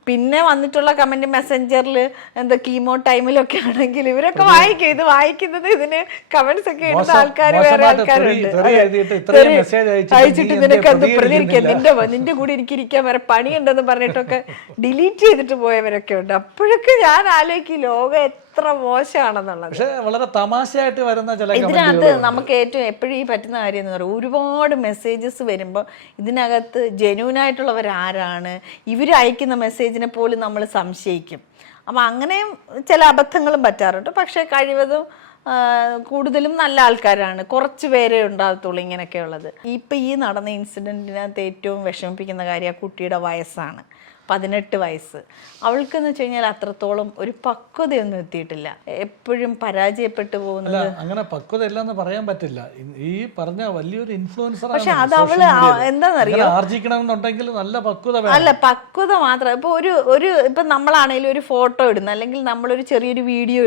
പിന്നെ വന്നിട്ടുള്ള കമന്റ് മെസ്സഞ്ചറിൽ എന്താ കീമോ ടൈമിലൊക്കെ ആണെങ്കിൽ ഇവരൊക്കെ വായിക്കും. ഇത് വായിക്കുന്നത് ഇതിന് കമന്റ്സ് ഒക്കെ ഇടുന്ന ആൾക്കാർ വേറെ ആൾക്കാരുണ്ട്. അയച്ചിട്ട് നിനക്ക് എന്ത് പ്രതികരിക്കാൻ, നിന്റെ കൂടെ എനിക്ക് ഇരിക്കാൻ വരെ പണിയുണ്ടെന്ന് പറഞ്ഞിട്ടൊക്കെ ഡിലീറ്റ് ചെയ്തിട്ട് പോയവരൊക്കെ ഉണ്ട്. അപ്പോഴൊക്കെ ഞാൻ ആലോചിക്കും ലോകം എത്ര മോശമാണെന്നുള്ളത്. പക്ഷേ വളരെ തമാശയായിട്ട് വരുന്ന ചില ഇതിനകത്ത് നമുക്ക് ഏറ്റവും എപ്പോഴും ഈ പറ്റുന്ന കാര്യം എന്ന് പറയുന്നത്, ഒരുപാട് മെസ്സേജസ് വരുമ്പോൾ ഇതിനകത്ത് ജെന്യൂനായിട്ടുള്ളവർ ആരാണ്, ഇവർ അയക്കുന്ന മെസ്സേജിനെ പോലും നമ്മൾ സംശയിക്കും. അപ്പം അങ്ങനെയും ചില അബദ്ധങ്ങളും പറ്റാറുണ്ട്. പക്ഷേ കഴിവതും കൂടുതലും നല്ല ആൾക്കാരാണ്, കുറച്ച് പേരേ ഉണ്ടാകത്തുള്ളൂ ഇങ്ങനെയൊക്കെ ഉള്ളത്. ഇപ്പം ഈ നടന്ന ഇൻസിഡൻറ്റിനകത്ത് ഏറ്റവും വിഷമിപ്പിക്കുന്ന കാര്യം ആ കുട്ടിയുടെ വയസ്സാണ്, 18 വയസ്സ്. അവൾക്കെന്ന് വെച്ച് കഴിഞ്ഞാൽ അത്രത്തോളം ഒരു പക്വതയൊന്നും എത്തിയിട്ടില്ല, എപ്പോഴും പരാജയപ്പെട്ടു പോകുന്നത്. അങ്ങനെ പക്വത ഇല്ലെന്ന് പറയാൻ പറ്റില്ല. ഈ പറഞ്ഞ വലിയൊരു ഇൻഫ്ലുവൻസർ. പക്ഷെ അത് അവള് എന്താണെന്നറിയോ, ആർജിക്കണമെന്നുണ്ടെങ്കിൽ നല്ല പക്വത അല്ല പക്വത മാത്രം. ഇപ്പൊ ഇപ്പൊ നമ്മളാണെങ്കിലും ഒരു ഫോട്ടോ ഇടുന്നു അല്ലെങ്കിൽ നമ്മളൊരു ചെറിയൊരു വീഡിയോ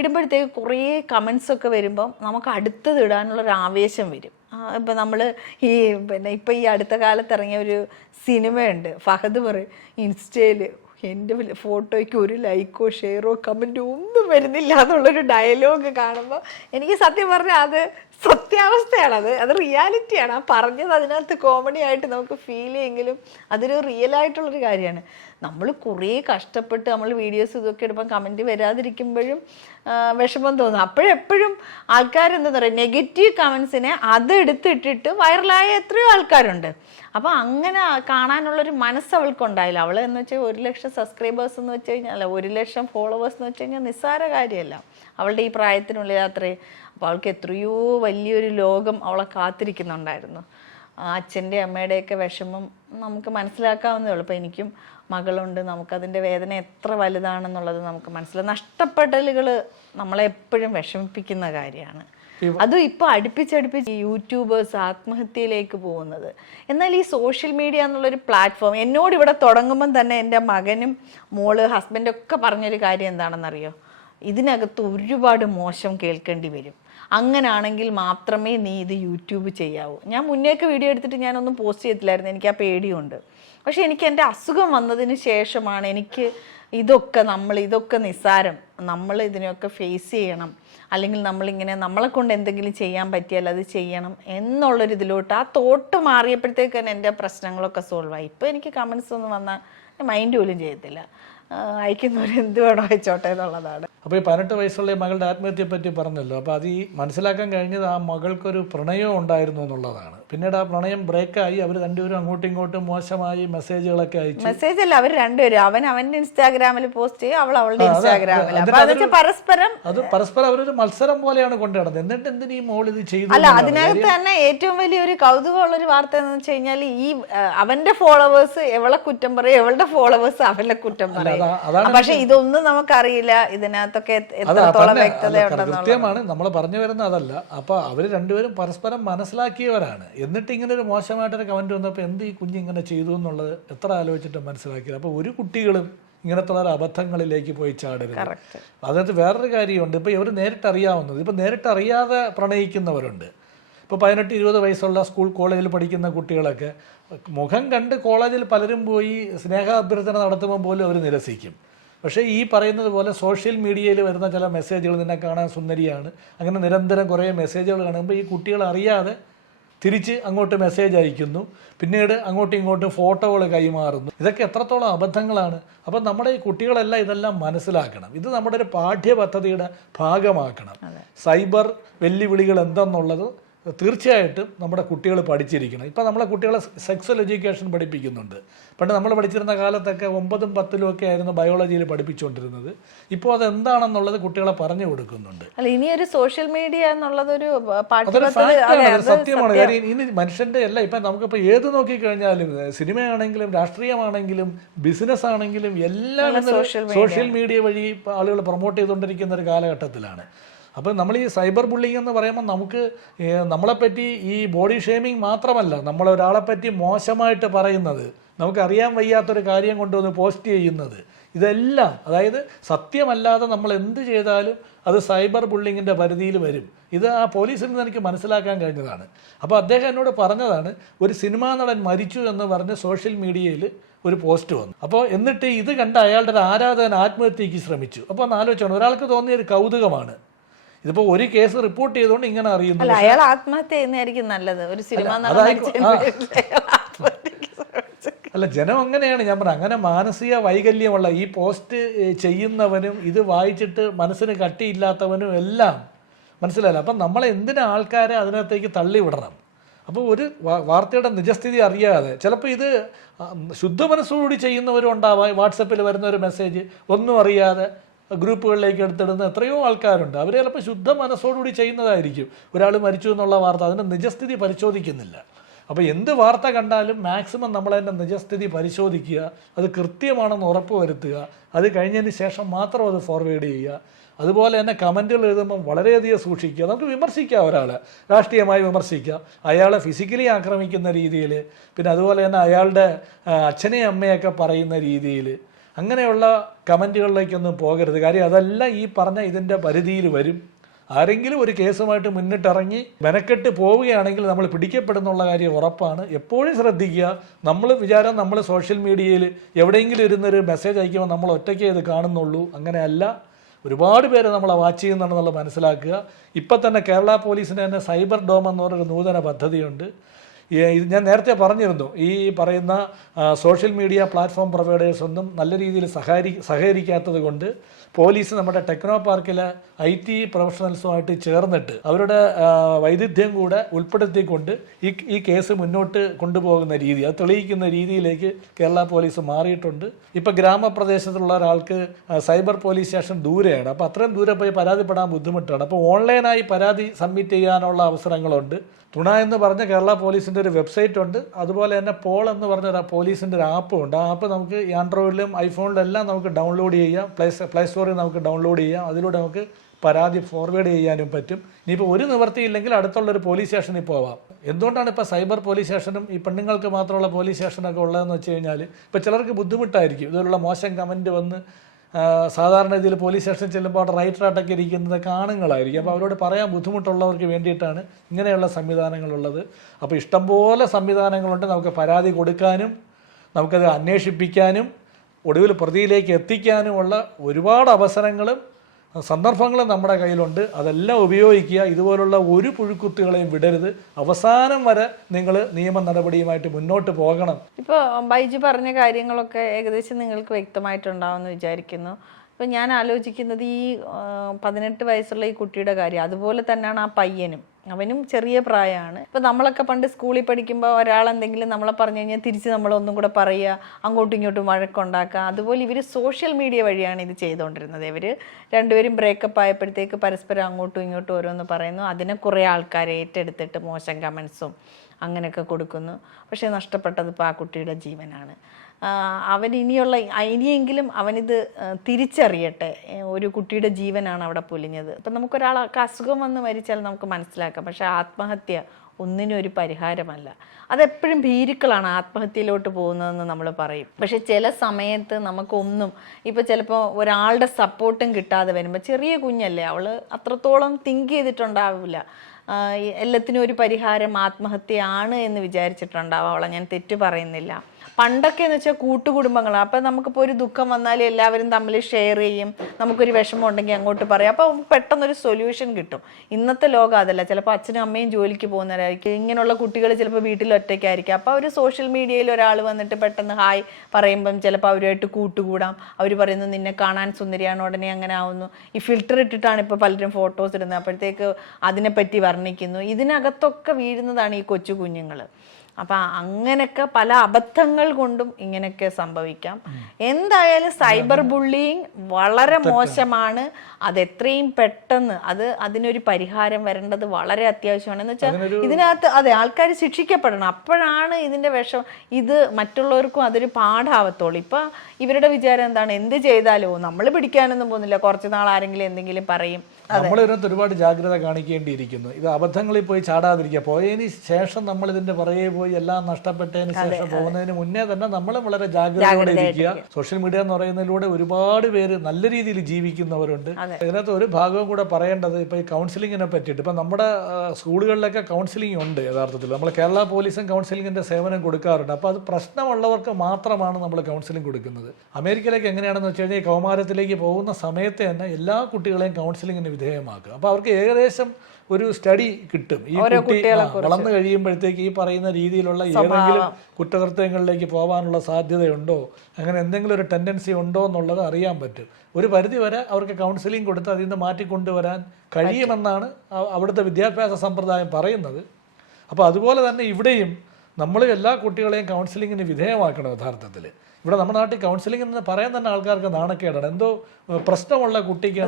ഇടുമ്പോഴത്തേക്ക് കുറേ കമന്റ്സ് ഒക്കെ വരുമ്പോൾ നമുക്ക് അടുത്തത് ഇടാനുള്ളൊരു ആവേശം വരും. ഇപ്പം നമ്മൾ ഇപ്പം ഈ അടുത്ത കാലത്ത് ഇറങ്ങിയ ഒരു സിനിമയുണ്ട്, ഫഹദ് പറയും ഇൻസ്റ്റയിൽ എൻ്റെ ഫോട്ടോയ്ക്ക് ഒരു ലൈക്കോ ഷെയറോ കമൻറ്റോ ഒന്നും വരുന്നില്ല എന്നുള്ളൊരു ഡയലോഗ് കാണുമ്പോൾ എനിക്ക് സത്യം പറഞ്ഞാൽ അത് സത്യാവസ്ഥയാണ്, അത് റിയാലിറ്റിയാണ്. ആ പറഞ്ഞത് അതിനകത്ത് കോമഡി ആയിട്ട് നമുക്ക് ഫീൽ ചെയ്യെങ്കിലും അതൊരു റിയൽ ആയിട്ടുള്ളൊരു കാര്യമാണ്. നമ്മൾ കുറേ കഷ്ടപ്പെട്ട് നമ്മൾ വീഡിയോസ് ഇതൊക്കെ ഇടുമ്പോൾ കമൻറ്റ് വരാതിരിക്കുമ്പോഴും വിഷമം തോന്നും. അപ്പോഴെപ്പോഴും ആൾക്കാരെന്താ പറയുക, നെഗറ്റീവ് കമൻസിനെ അതെടുത്തിട്ടിട്ട് വൈറലായ എത്രയോ ആൾക്കാരുണ്ട്. അപ്പോൾ അങ്ങനെ കാണാനുള്ളൊരു മനസ്സ് അവൾക്കുണ്ടായില്ല. അവൾ എന്ന് വെച്ചാൽ 1 ലക്ഷം സബ്സ്ക്രൈബേഴ്സ് എന്ന് വെച്ച് കഴിഞ്ഞാൽ, അല്ല 1 ലക്ഷം ഫോളോവേഴ്സ് എന്ന് വെച്ച് കഴിഞ്ഞാൽ നിസ്സാര കാര്യമല്ല അവളുടെ ഈ പ്രായത്തിനുള്ളിൽ അത്രയും. അപ്പോൾ അവൾക്ക് എത്രയോ വലിയൊരു ലോകം അവളെ കാത്തിരിക്കുന്നുണ്ടായിരുന്നു. അച്ഛൻ്റെ അമ്മയുടെയൊക്കെ വിഷമം നമുക്ക് മനസ്സിലാക്കാവുന്നതേ ഉള്ളൂ. ഇപ്പോൾ എനിക്കും മകളുണ്ട്, നമുക്കതിൻ്റെ വേദന എത്ര വലുതാണെന്നുള്ളത് നമുക്ക് മനസ്സിലാവും. നഷ്ടപ്പെടലുകൾ നമ്മളെ എപ്പോഴും വിഷമിപ്പിക്കുന്ന കാര്യമാണ്. അതും ഇപ്പോൾ അടുപ്പിച്ചടുപ്പിച്ച് യൂട്യൂബേഴ്സ് ആത്മഹത്യയിലേക്ക് പോകുന്നത്. എന്നാൽ ഈ സോഷ്യൽ മീഡിയ എന്നുള്ളൊരു പ്ലാറ്റ്ഫോം, എന്നോട് ഇവിടെ തുടങ്ങുമ്പം തന്നെ എൻ്റെ മകനും മോള് ഹസ്ബൻഡൊക്കെ പറഞ്ഞൊരു കാര്യം എന്താണെന്നറിയോ, ഇതിനകത്ത് ഒരുപാട് മോശം കേൾക്കേണ്ടി വരും, അങ്ങനാണെങ്കിൽ മാത്രമേ നീ ഇത് യൂട്യൂബ് ചെയ്യാവൂ. ഞാൻ മുന്നേക്ക് വീഡിയോ എടുത്തിട്ട് ഞാനൊന്നും പോസ്റ്റ് ചെയ്തില്ലായിരുന്നു, എനിക്ക് ആ പേടിയുണ്ട്. പക്ഷെ എനിക്ക് എൻ്റെ അസുഖം വന്നതിന് ശേഷമാണ് എനിക്ക് ഇതൊക്കെ നിസ്സാരം, നമ്മൾ ഇതിനെയൊക്കെ ഫേസ് ചെയ്യണം, അല്ലെങ്കിൽ നമ്മളിങ്ങനെ നമ്മളെ കൊണ്ട് എന്തെങ്കിലും ചെയ്യാൻ പറ്റിയാൽ അത് ചെയ്യണം എന്നുള്ളൊരിതിലോട്ട് ആ തോട്ട് മാറിയപ്പോഴത്തേക്ക് തന്നെ എൻ്റെ പ്രശ്നങ്ങളൊക്കെ സോൾവ് ആയി. ഇപ്പോൾ എനിക്ക് കമൻസ് ഒന്നും വന്നാൽ മൈൻഡ് പോലും ചെയ്യത്തില്ല, അയക്കുന്നവർ എന്ത് വേണോ അയച്ചോട്ടെ എന്നുള്ളതാണ്. അപ്പോൾ ഈ 18 വയസ്സുള്ള മകളുടെ ആത്മഹത്യയെ പറ്റി പറഞ്ഞല്ലോ. അപ്പോൾ അത് ഈ മനസ്സിലാക്കാൻ കഴിഞ്ഞത് ആ മകൾക്കൊരു പ്രണയം ഉണ്ടായിരുന്നു എന്നുള്ളതാണ്. പിന്നീട് ആ പ്രണയം ബ്രേക്കായി, അവർ രണ്ടുപേരും അങ്ങോട്ടും ഇങ്ങോട്ടും മോശമായി മെസ്സേജുകളൊക്കെ അയച്ചു. മെസ്സേജ് അല്ല, അവർ രണ്ടുപേരും, അവൻ അവന്റെ ഇൻസ്റ്റാഗ്രാമിൽ പോസ്റ്റ് ചെയ്യും, അവൾ അവളുടെ ഇൻസ്റ്റാഗ്രാമിൽ. പരസ്പരം അവരൊരു മത്സരം പോലെയാണ് കൊണ്ടുനടന്നത്. എന്നിട്ട് എന്തിനു ഈ മോൾ ഇത് ചെയ്തു? അല്ല, അതിനകത്ത് തന്നെ ഏറ്റവും വലിയൊരു കൗതുകമുള്ളൊരു വാർത്ത എന്ന് വെച്ച് കഴിഞ്ഞാൽ, ഈ അവന്റെ ഫോളോവേഴ്സ് എവളെ കുറ്റം പറയും, എവളുടെ ഫോളോവേഴ്സ് അവനെ കുറ്റം പറയും. പക്ഷെ ഇതൊന്നും നമുക്കറിയില്ല ഇതിനകത്തൊക്കെ എത്രത്തോളം വ്യക്തത ഉണ്ടെന്നുള്ളത്. കൃത്യമാണ് നമ്മൾ പറഞ്ഞു വരുന്നത് അതല്ല. അപ്പൊ അവര് രണ്ടുപേരും പരസ്പരം മനസ്സിലാക്കിയവരാണ്. എന്നിട്ട് ഇങ്ങനെ ഒരു മോശമായിട്ടൊരു കമന്റ് വന്നപ്പോൾ എന്ത് ഈ കുഞ്ഞ് ഇങ്ങനെ ചെയ്തു എന്നുള്ളത് എത്ര ആലോചിച്ചിട്ട് മനസ്സിലാക്കിയത്. അപ്പോൾ ഒരു കുട്ടികളും ഇങ്ങനത്തെ ഒരു അബദ്ധങ്ങളിലേക്ക് പോയി ചാടരുത്. അതിനകത്ത് വേറൊരു കാര്യമുണ്ട്. ഇപ്പോൾ ഇവർ നേരിട്ടറിയാവുന്നത്, ഇപ്പോൾ നേരിട്ടറിയാതെ പ്രണയിക്കുന്നവരുണ്ട്. ഇപ്പോൾ 18-20 വയസ്സുള്ള സ്കൂൾ കോളേജിൽ പഠിക്കുന്ന കുട്ടികളൊക്കെ മുഖം കണ്ട് കോളേജിൽ പലരും പോയി സ്നേഹാഭ്യർത്ഥന നടത്തുമ്പോൾ പോലും അവർ നിരസിക്കും. പക്ഷേ ഈ പറയുന്നത് പോലെ സോഷ്യൽ മീഡിയയിൽ വരുന്ന ചില മെസ്സേജുകൾ, നിന്നെ കാണാൻ സുന്ദരിയാണ്, അങ്ങനെ നിരന്തരം കുറേ മെസ്സേജുകൾ കാണുമ്പോൾ ഈ കുട്ടികൾ അറിയാതെ തിരിച്ച് അങ്ങോട്ട് മെസ്സേജ് അയക്കുന്നു, പിന്നീട് അങ്ങോട്ടും ഇങ്ങോട്ടും ഫോട്ടോകൾ കൈമാറുന്നു. ഇതൊക്കെ എത്രത്തോളം അബദ്ധങ്ങളാണ്. അപ്പം നമ്മുടെ ഈ കുട്ടികളെല്ലാം ഇതെല്ലാം മനസ്സിലാക്കണം. ഇത് നമ്മുടെ ഒരു പാഠ്യപദ്ധതിയുടെ ഭാഗമാക്കണം. സൈബർ വെല്ലുവിളികൾ എന്തെന്നുള്ളത് തീർച്ചയായിട്ടും നമ്മുടെ കുട്ടികൾ പഠിച്ചിരിക്കണം. ഇപ്പം നമ്മളെ കുട്ടികളെ സെക്സ്വൽ എഡ്യൂക്കേഷൻ പഠിപ്പിക്കുന്നുണ്ട്. പണ്ട് നമ്മൾ പഠിച്ചിരുന്ന കാലത്തൊക്കെ 9ഉം 10ഉം ഒക്കെ ആയിരുന്നു ബയോളജിയിൽ പഠിപ്പിച്ചുകൊണ്ടിരുന്നത്. ഇപ്പോൾ അതെന്താണെന്നുള്ളത് കുട്ടികളെ പറഞ്ഞു കൊടുക്കുന്നുണ്ട്. അല്ല, ഇനി ഒരു സോഷ്യൽ മീഡിയ എന്നുള്ളതൊരു അതൊരു ഫാക്റ്റാണ്, അത് സത്യമാണ്. കാര്യം ഇനി മനുഷ്യൻ്റെ എല്ലാം ഇപ്പം നമുക്കിപ്പോൾ ഏത് നോക്കിക്കഴിഞ്ഞാലും സിനിമയാണെങ്കിലും രാഷ്ട്രീയമാണെങ്കിലും ബിസിനസ് ആണെങ്കിലും എല്ലാം സോഷ്യൽ മീഡിയ വഴി ആളുകൾ പ്രൊമോട്ട് ചെയ്തുകൊണ്ടിരിക്കുന്ന ഒരു കാലഘട്ടത്തിലാണ്. അപ്പോൾ നമ്മൾ ഈ സൈബർ ബുള്ളിങ് എന്ന് പറയുമ്പോൾ നമുക്ക് നമ്മളെപ്പറ്റി ഈ ബോഡി ഷേമിങ് മാത്രമല്ല, നമ്മളൊരാളെപ്പറ്റി മോശമായിട്ട് പറയുന്നത്, നമുക്കറിയാൻ വയ്യാത്തൊരു കാര്യം കൊണ്ടുവന്ന് പോസ്റ്റ് ചെയ്യുന്നത്, ഇതെല്ലാം അതായത് സത്യമല്ലാതെ നമ്മൾ എന്ത് ചെയ്താലും അത് സൈബർ ബുള്ളിങ്ങിൻ്റെ പരിധിയിൽ വരും. ഇത് ആ പോലീസിൽ നിന്ന് എനിക്ക് മനസ്സിലാക്കാൻ കഴിഞ്ഞതാണ്. അപ്പോൾ അദ്ദേഹം എന്നോട് പറഞ്ഞതാണ്, ഒരു സിനിമാ നടൻ മരിച്ചു എന്ന് പറഞ്ഞ് സോഷ്യൽ മീഡിയയിൽ ഒരു പോസ്റ്റ് വന്നു. അപ്പോൾ എന്നിട്ട് ഇത് കണ്ട അയാളുടെ ഒരു ആരാധകൻ ആത്മഹത്യക്ക് ശ്രമിച്ചു. അപ്പോൾ ഒന്ന് ആലോചിച്ചോണം, ഒരാൾക്ക് തോന്നിയ ഒരു കൗതുകമാണ്. ഇതിപ്പോൾ ഒരു കേസ് റിപ്പോർട്ട് ചെയ്തുകൊണ്ട് ഇങ്ങനെ അറിയുന്നു. അയാൾ ആത്മഹത്യ ചെയ്യുന്നതായിരിക്കും നല്ലത്. ഒരു സിനിമ അല്ല, ജനം അങ്ങനെയാണ്. ഞാൻ പറഞ്ഞത്, അങ്ങനെ മാനസിക വൈകല്യമുള്ള ഈ പോസ്റ്റ് ചെയ്യുന്നവനും ഇത് വായിച്ചിട്ട് മനസ്സിന് കട്ടിയില്ലാത്തവനും എല്ലാം മനസ്സിലായില്ല. അപ്പം നമ്മളെ എന്തിനാ ആൾക്കാരെ അതിനകത്തേക്ക് തള്ളിവിടണം? അപ്പോൾ ഒരു വാർത്തയുടെ നിജസ്ഥിതി അറിയാതെ ചിലപ്പോൾ ഇത് ശുദ്ധ മനസ്സോടുകൂടി ചെയ്യുന്നവരും ഉണ്ടാവാം. വാട്സപ്പിൽ വരുന്ന ഒരു മെസ്സേജ് ഒന്നും അറിയാതെ ഗ്രൂപ്പുകളിലേക്ക് എടുത്തിടുന്ന എത്രയോ ആൾക്കാരുണ്ട്. അവർ ചിലപ്പോൾ ശുദ്ധ മനസ്സോടുകൂടി ചെയ്യുന്നതായിരിക്കും. ഒരാൾ മരിച്ചു എന്നുള്ള വാർത്ത, അതിൻ്റെ നിജസ്ഥിതി പരിശോധിക്കുന്നില്ല. അപ്പോൾ എന്ത് വാർത്ത കണ്ടാലും മാക്സിമം നമ്മളതിൻ്റെ നിജസ്ഥിതി പരിശോധിക്കുക, അത് കൃത്യമാണെന്ന് ഉറപ്പ് വരുത്തുക, അത് കഴിഞ്ഞതിന് ശേഷം മാത്രം അത് ഫോർവേഡ് ചെയ്യുക. അതുപോലെ തന്നെ കമൻറ്റുകൾ എഴുതുമ്പം വളരെയധികം സൂക്ഷിക്കുക. നമുക്ക് വിമർശിക്കാം, ഒരാളെ രാഷ്ട്രീയമായി വിമർശിക്കാം, അയാളെ ഫിസിക്കലി ആക്രമിക്കുന്ന രീതിയിൽ, പിന്നെ അതുപോലെ തന്നെ അയാളുടെ അച്ഛനെയും അമ്മയൊക്കെ പറയുന്ന രീതിയിൽ, അങ്ങനെയുള്ള കമൻറ്റുകളിലേക്കൊന്നും പോകരുത്. കാര്യം അതെല്ലാം ഈ പറഞ്ഞ ഇതിൻ്റെ പരിധിയിൽ വരും. ആരെങ്കിലും ഒരു കേസുമായിട്ട് മുന്നിട്ടിറങ്ങി മെനക്കെട്ട് പോവുകയാണെങ്കിൽ നമ്മൾ പിടിക്കപ്പെടുന്നുള്ള കാര്യം ഉറപ്പാണ്. എപ്പോഴും ശ്രദ്ധിക്കുക. നമ്മൾ സോഷ്യൽ മീഡിയയിൽ എവിടെയെങ്കിലും ഇരുന്നൊരു മെസ്സേജ് അയക്കുമ്പോൾ നമ്മൾ ഒറ്റയ്ക്കേ ഇത് കാണുന്നുള്ളൂ. അങ്ങനെയല്ല, ഒരുപാട് പേര് നമ്മളെ വാച്ച് ചെയ്യുന്നുണ്ടെന്നുള്ളത് മനസ്സിലാക്കുക. ഇപ്പം തന്നെ കേരള പോലീസിന് തന്നെ സൈബർ ഡോം എന്ന് പറഞ്ഞൊരു നൂതന പദ്ധതിയുണ്ട്. ഞാൻ നേരത്തെ പറഞ്ഞിരുന്നു, ഈ പറയുന്ന സോഷ്യൽ മീഡിയ പ്ലാറ്റ്ഫോം പ്രൊവൈഡേഴ്സ് ഒന്നും നല്ല രീതിയിൽ സഹകരിക്കാത്തത് കൊണ്ട് പോലീസ് നമ്മുടെ ടെക്നോ പാർക്കിലെ IT പ്രൊഫഷണൽസുമായിട്ട് ചേർന്നിട്ട് അവരുടെ വൈദഗ്ധ്യം കൂടെ ഉൾപ്പെടുത്തിക്കൊണ്ട് ഈ കേസ് മുന്നോട്ട് കൊണ്ടുപോകുന്ന രീതി, അത് തെളിയിക്കുന്ന രീതിയിലേക്ക് കേരള പോലീസ് മാറിയിട്ടുണ്ട്. ഇപ്പം ഗ്രാമപ്രദേശത്തുള്ള ഒരാൾക്ക് സൈബർ പോലീസ് സ്റ്റേഷൻ ദൂരെയാണ്. അപ്പോൾ അത്രയും ദൂരെ പോയി പരാതിപ്പെടാൻ ബുദ്ധിമുട്ടാണ്. അപ്പോൾ ഓൺലൈനായി പരാതി സബ്മിറ്റ് ചെയ്യാനുള്ള അവസരങ്ങളുണ്ട്. തുണ എന്ന് പറഞ്ഞ കേരള പോലീസിൻ്റെ ഒരു വെബ്സൈറ്റ് ഉണ്ട്. അതുപോലെ തന്നെ പോൾ എന്ന് പറഞ്ഞ ഒരു പോലീസിൻ്റെ ഒരു ആപ്പും ഉണ്ട്. ആ ആപ്പ് നമുക്ക് ആൻഡ്രോയിഡിലും ഐഫോണിലും എല്ലാം നമുക്ക് ഡൗൺലോഡ് ചെയ്യാം. പ്ലേ സ്റ്റോറിൽ നമുക്ക് ഡൗൺലോഡ് ചെയ്യാം. അതിലൂടെ നമുക്ക് പരാതി ഫോർവേഡ് ചെയ്യാനും പറ്റും. ഇനിയിപ്പോൾ ഒരു നിവൃത്തിയില്ലെങ്കിൽ അടുത്തുള്ളൊരു പോലീസ് സ്റ്റേഷനിൽ പോവാം. എന്തുകൊണ്ടാണ് ഇപ്പോൾ സൈബർ പോലീസ് സ്റ്റേഷനും ഈ പെണ്ണുങ്ങൾക്ക് മാത്രമുള്ള പോലീസ് സ്റ്റേഷനൊക്കെ ഉള്ളതെന്ന് വെച്ച് കഴിഞ്ഞാൽ, ഇപ്പോൾ ചിലർക്ക് ബുദ്ധിമുട്ടായിരിക്കും ഇതുപോലുള്ള മോശം കമൻറ്റ് വന്ന്. സാധാരണ ഇതിൽ പോലീസ് സ്റ്റേഷനിൽ ചെല്ലുമ്പോൾ അവിടെ റൈറ്ററായിട്ടൊക്കെ ഇരിക്കുന്നതൊക്കെ ആണുങ്ങളായിരിക്കും. അപ്പോൾ അവരോട് പറയാൻ ബുദ്ധിമുട്ടുള്ളവർക്ക് വേണ്ടിയിട്ടാണ് ഇങ്ങനെയുള്ള സംവിധാനങ്ങളുള്ളത്. അപ്പോൾ ഇഷ്ടംപോലെ സംവിധാനങ്ങളുണ്ട്. നമുക്ക് പരാതി കൊടുക്കാനും നമുക്കത് അന്വേഷിപ്പിക്കാനും ഒടുവിൽ പ്രതിയിലേക്ക് എത്തിക്കാനുമുള്ള ഒരുപാട് അവസരങ്ങളും സന്ദർഭങ്ങളും നമ്മുടെ കയ്യിലുണ്ട്. അതെല്ലാം ഉപയോഗിക്കുക. ഇതുപോലുള്ള ഒരു പുഴുക്കുത്തുകളെയും വിടരുത്. അവസാനം വരെ നിങ്ങൾ നിയമ നടപടിയുമായിട്ട് മുന്നോട്ട് പോകണം. ഇപ്പോൾ ബൈജു പറഞ്ഞ കാര്യങ്ങളൊക്കെ ഏകദേശം നിങ്ങൾക്ക് വ്യക്തമായിട്ടുണ്ടാവുമെന്ന് വിചാരിക്കുന്നു. ഇപ്പം ഞാൻ ആലോചിക്കുന്നത് ഈ 18 വയസ്സുള്ള ഈ കുട്ടിയുടെ കാര്യം, അതുപോലെ തന്നെയാണ് ആ പയ്യനും. അവനും ചെറിയ പ്രായമാണ്. ഇപ്പം നമ്മളൊക്കെ പണ്ട് സ്കൂളിൽ പഠിക്കുമ്പോൾ ഒരാളെന്തെങ്കിലും നമ്മളെ പറഞ്ഞു കഴിഞ്ഞാൽ തിരിച്ച് നമ്മളൊന്നും കൂടെ പറയുക, അങ്ങോട്ടും ഇങ്ങോട്ടും വഴക്കുണ്ടാക്കുക. അതുപോലെ ഇവർ സോഷ്യൽ മീഡിയ വഴിയാണ് ഇത് ചെയ്തുകൊണ്ടിരുന്നത്. ഇവർ രണ്ടുപേരും ബ്രേക്കപ്പ് ആയപ്പോഴത്തേക്ക് പരസ്പരം അങ്ങോട്ടും ഇങ്ങോട്ടും ഓരോന്ന് പറയുന്നു. അതിനെ കുറേ ആൾക്കാർ ഏറ്റെടുത്തിട്ട് മോശം കമൻസും അങ്ങനെയൊക്കെ കൊടുക്കുന്നു. പക്ഷേ നഷ്ടപ്പെട്ടത് ഇപ്പോൾ ആ കുട്ടിയുടെ ജീവനാണ്. അവൻ ഇനിയെങ്കിലും അവനിത് തിരിച്ചറിയട്ടെ. ഒരു കുട്ടിയുടെ ജീവനാണ് അവിടെ പൊലിഞ്ഞത്. ഇപ്പം നമുക്കൊരാൾക്ക് അസുഖം വന്ന് മരിച്ചാൽ നമുക്ക് മനസ്സിലാക്കാം. പക്ഷേ ആത്മഹത്യ ഒന്നിനും ഒരു പരിഹാരമല്ല. അതെപ്പോഴും ഭീരുക്കളാണ് ആത്മഹത്യയിലോട്ട് പോകുന്നതെന്ന് നമ്മൾ പറയും. പക്ഷെ ചില സമയത്ത് നമുക്കൊന്നും, ഇപ്പോൾ ചിലപ്പോൾ ഒരാളുടെ സപ്പോർട്ടും കിട്ടാതെ വരുമ്പോൾ, ചെറിയ കുഞ്ഞല്ലേ, അവൾ അത്രത്തോളം തിങ്ക് ചെയ്തിട്ടുണ്ടാവില്ല. എല്ലാത്തിനും ഒരു പരിഹാരം ആത്മഹത്യയാണ് എന്ന് വിചാരിച്ചിട്ടുണ്ടാവും. അവളെ ഞാൻ തെറ്റു പറയുന്നില്ല. പണ്ടൊക്കെ എന്ന് വെച്ചാൽ കൂട്ടുകുടുംബങ്ങളാണ്. അപ്പം നമുക്കിപ്പോൾ ഒരു ദുഃഖം വന്നാൽ എല്ലാവരും തമ്മിൽ ഷെയർ ചെയ്യും, നമുക്കൊരു വിഷമം ഉണ്ടെങ്കിൽ അങ്ങോട്ട് പറയാം, അപ്പോൾ പെട്ടെന്നൊരു സൊല്യൂഷൻ കിട്ടും. ഇന്നത്തെ ലോകം അതല്ല. ചിലപ്പോൾ അച്ഛനും അമ്മയും ജോലിക്ക് പോകുന്നവരായിരിക്കും, ഇങ്ങനെയുള്ള കുട്ടികൾ ചിലപ്പോൾ വീട്ടിൽ ഒറ്റയ്ക്കായിരിക്കും. അപ്പോൾ ഒരു സോഷ്യൽ മീഡിയയിൽ ഒരാൾ വന്നിട്ട് പെട്ടെന്ന് ഹായ് പറയുമ്പം ചിലപ്പോൾ അവരുമായിട്ട് കൂട്ടുകൂടാം. അവർ പറയുന്നത് നിന്നെ കാണാൻ സുന്ദരിയാണ്, ഉടനെ അങ്ങനെ ആവുന്നു. ഈ ഫിൽറ്റർ ഇട്ടിട്ടാണ് ഇപ്പോൾ പലരും ഫോട്ടോസ് ഇടുന്നത്, അപ്പോഴത്തേക്ക് അതിനെപ്പറ്റി വർണ്ണിക്കുന്നു. ഇതിനകത്തൊക്കെ വീഴുന്നതാണ് ഈ കൊച്ചു കുഞ്ഞുങ്ങൾ. അപ്പം അങ്ങനെയൊക്കെ പല അബദ്ധങ്ങൾ കൊണ്ടും ഇങ്ങനെയൊക്കെ സംഭവിക്കാം. എന്തായാലും സൈബർ ബുള്ളിയിങ് വളരെ മോശമാണ്. അതെത്രയും പെട്ടെന്ന് അതിനൊരു പരിഹാരം വരേണ്ടത് വളരെ അത്യാവശ്യമാണ്. എന്ന് വെച്ചാൽ ഇതിനകത്ത് അതെ ആൾക്കാർ ശിക്ഷിക്കപ്പെടണം. അപ്പോഴാണ് ഇതിൻ്റെ വിഷം ഇത് മറ്റുള്ളവർക്കും അതൊരു പാഠാവത്തുള്ളൂ. ഇപ്പം ഇവരുടെ വിചാരം എന്താണ്, എന്ത് ചെയ്താലോ നമ്മൾ പിടിക്കാനൊന്നും പോകുന്നില്ല, കുറച്ച് നാൾ ആരെങ്കിലും എന്തെങ്കിലും പറയും. നമ്മളിതിനകത്ത് ഒരുപാട് ജാഗ്രത കാണിക്കേണ്ടിയിരിക്കുന്നു. ഇത് അബദ്ധങ്ങളിൽ പോയി ചാടാതിരിക്കുക. പോയതിന് ശേഷം നമ്മൾ ഇതിന്റെ പുറകെ പോയി എല്ലാം നഷ്ടപ്പെട്ടതിന് ശേഷം പോകുന്നതിന് മുന്നേ തന്നെ നമ്മൾ വളരെ ജാഗ്രതയോടെ ഇരിക്കുക. സോഷ്യൽ മീഡിയ എന്ന് പറയുന്നതിലൂടെ ഒരുപാട് പേര് നല്ല രീതിയിൽ ജീവിക്കുന്നവരുണ്ട്. ഇതിനകത്ത് ഒരു ഭാഗവും കൂടെ പറയേണ്ടത് ഇപ്പൊ ഈ കൗൺസിലിങ്ങിനെ പറ്റിയിട്ട്. ഇപ്പൊ നമ്മുടെ സ്കൂളുകളിലൊക്കെ കൗൺസിലിംഗ് ഉണ്ട്. യഥാർത്ഥത്തിൽ നമ്മൾ കേരള പോലീസും കൗൺസിലിങ്ങിന്റെ സേവനം കൊടുക്കാറുണ്ട്. അപ്പോൾ അത് പ്രശ്നമുള്ളവർക്ക് മാത്രമാണ് നമ്മൾ കൗൺസിലിംഗ് കൊടുക്കുന്നത്. അമേരിക്കയിലേക്ക് എങ്ങനെയാണെന്ന് വെച്ച് കഴിഞ്ഞാൽ കൗമാരത്തിലേക്ക് പോകുന്ന സമയത്ത് തന്നെ എല്ലാ കുട്ടികളെയും കൗൺസിലിങ്ങിന് വിധേയമാക്കുക. അപ്പോൾ അവർക്ക് ഏകദേശം ഒരു സ്റ്റഡി കിട്ടും. ഈ കുട്ടി വളർന്നു കഴിയുമ്പോഴത്തേക്ക് ഈ പറയുന്ന രീതിയിലുള്ള ഏതെങ്കിലും കുറ്റകൃത്യങ്ങളിലേക്ക് പോകാനുള്ള സാധ്യതയുണ്ടോ, അങ്ങനെ എന്തെങ്കിലും ഒരു ടെൻഡൻസി ഉണ്ടോ എന്നുള്ളത് അറിയാൻ പറ്റും. ഒരു പരിധി വരെ അവർക്ക് കൗൺസിലിംഗ് കൊടുത്ത് അതിൽ നിന്ന് മാറ്റിക്കൊണ്ടുവരാൻ കഴിയുമെന്നാണ് അവിടുത്തെ വിദ്യാഭ്യാസ സമ്പ്രദായം പറയുന്നത്. അപ്പോൾ അതുപോലെ തന്നെ ഇവിടെയും നമ്മൾ എല്ലാ കുട്ടികളെയും കൗൺസിലിങ്ങിന് വിധേയമാക്കണം. യഥാർത്ഥത്തിൽ ഇവിടെ നമ്മുടെ നാട്ടിൽ കൗൺസിലിംഗ് എന്ന് പറയാൻ തന്നെ ആൾക്കാർക്ക് നാണക്കേടാണ്. എന്തോ പ്രശ്നമുള്ള കുട്ടിക്ക്,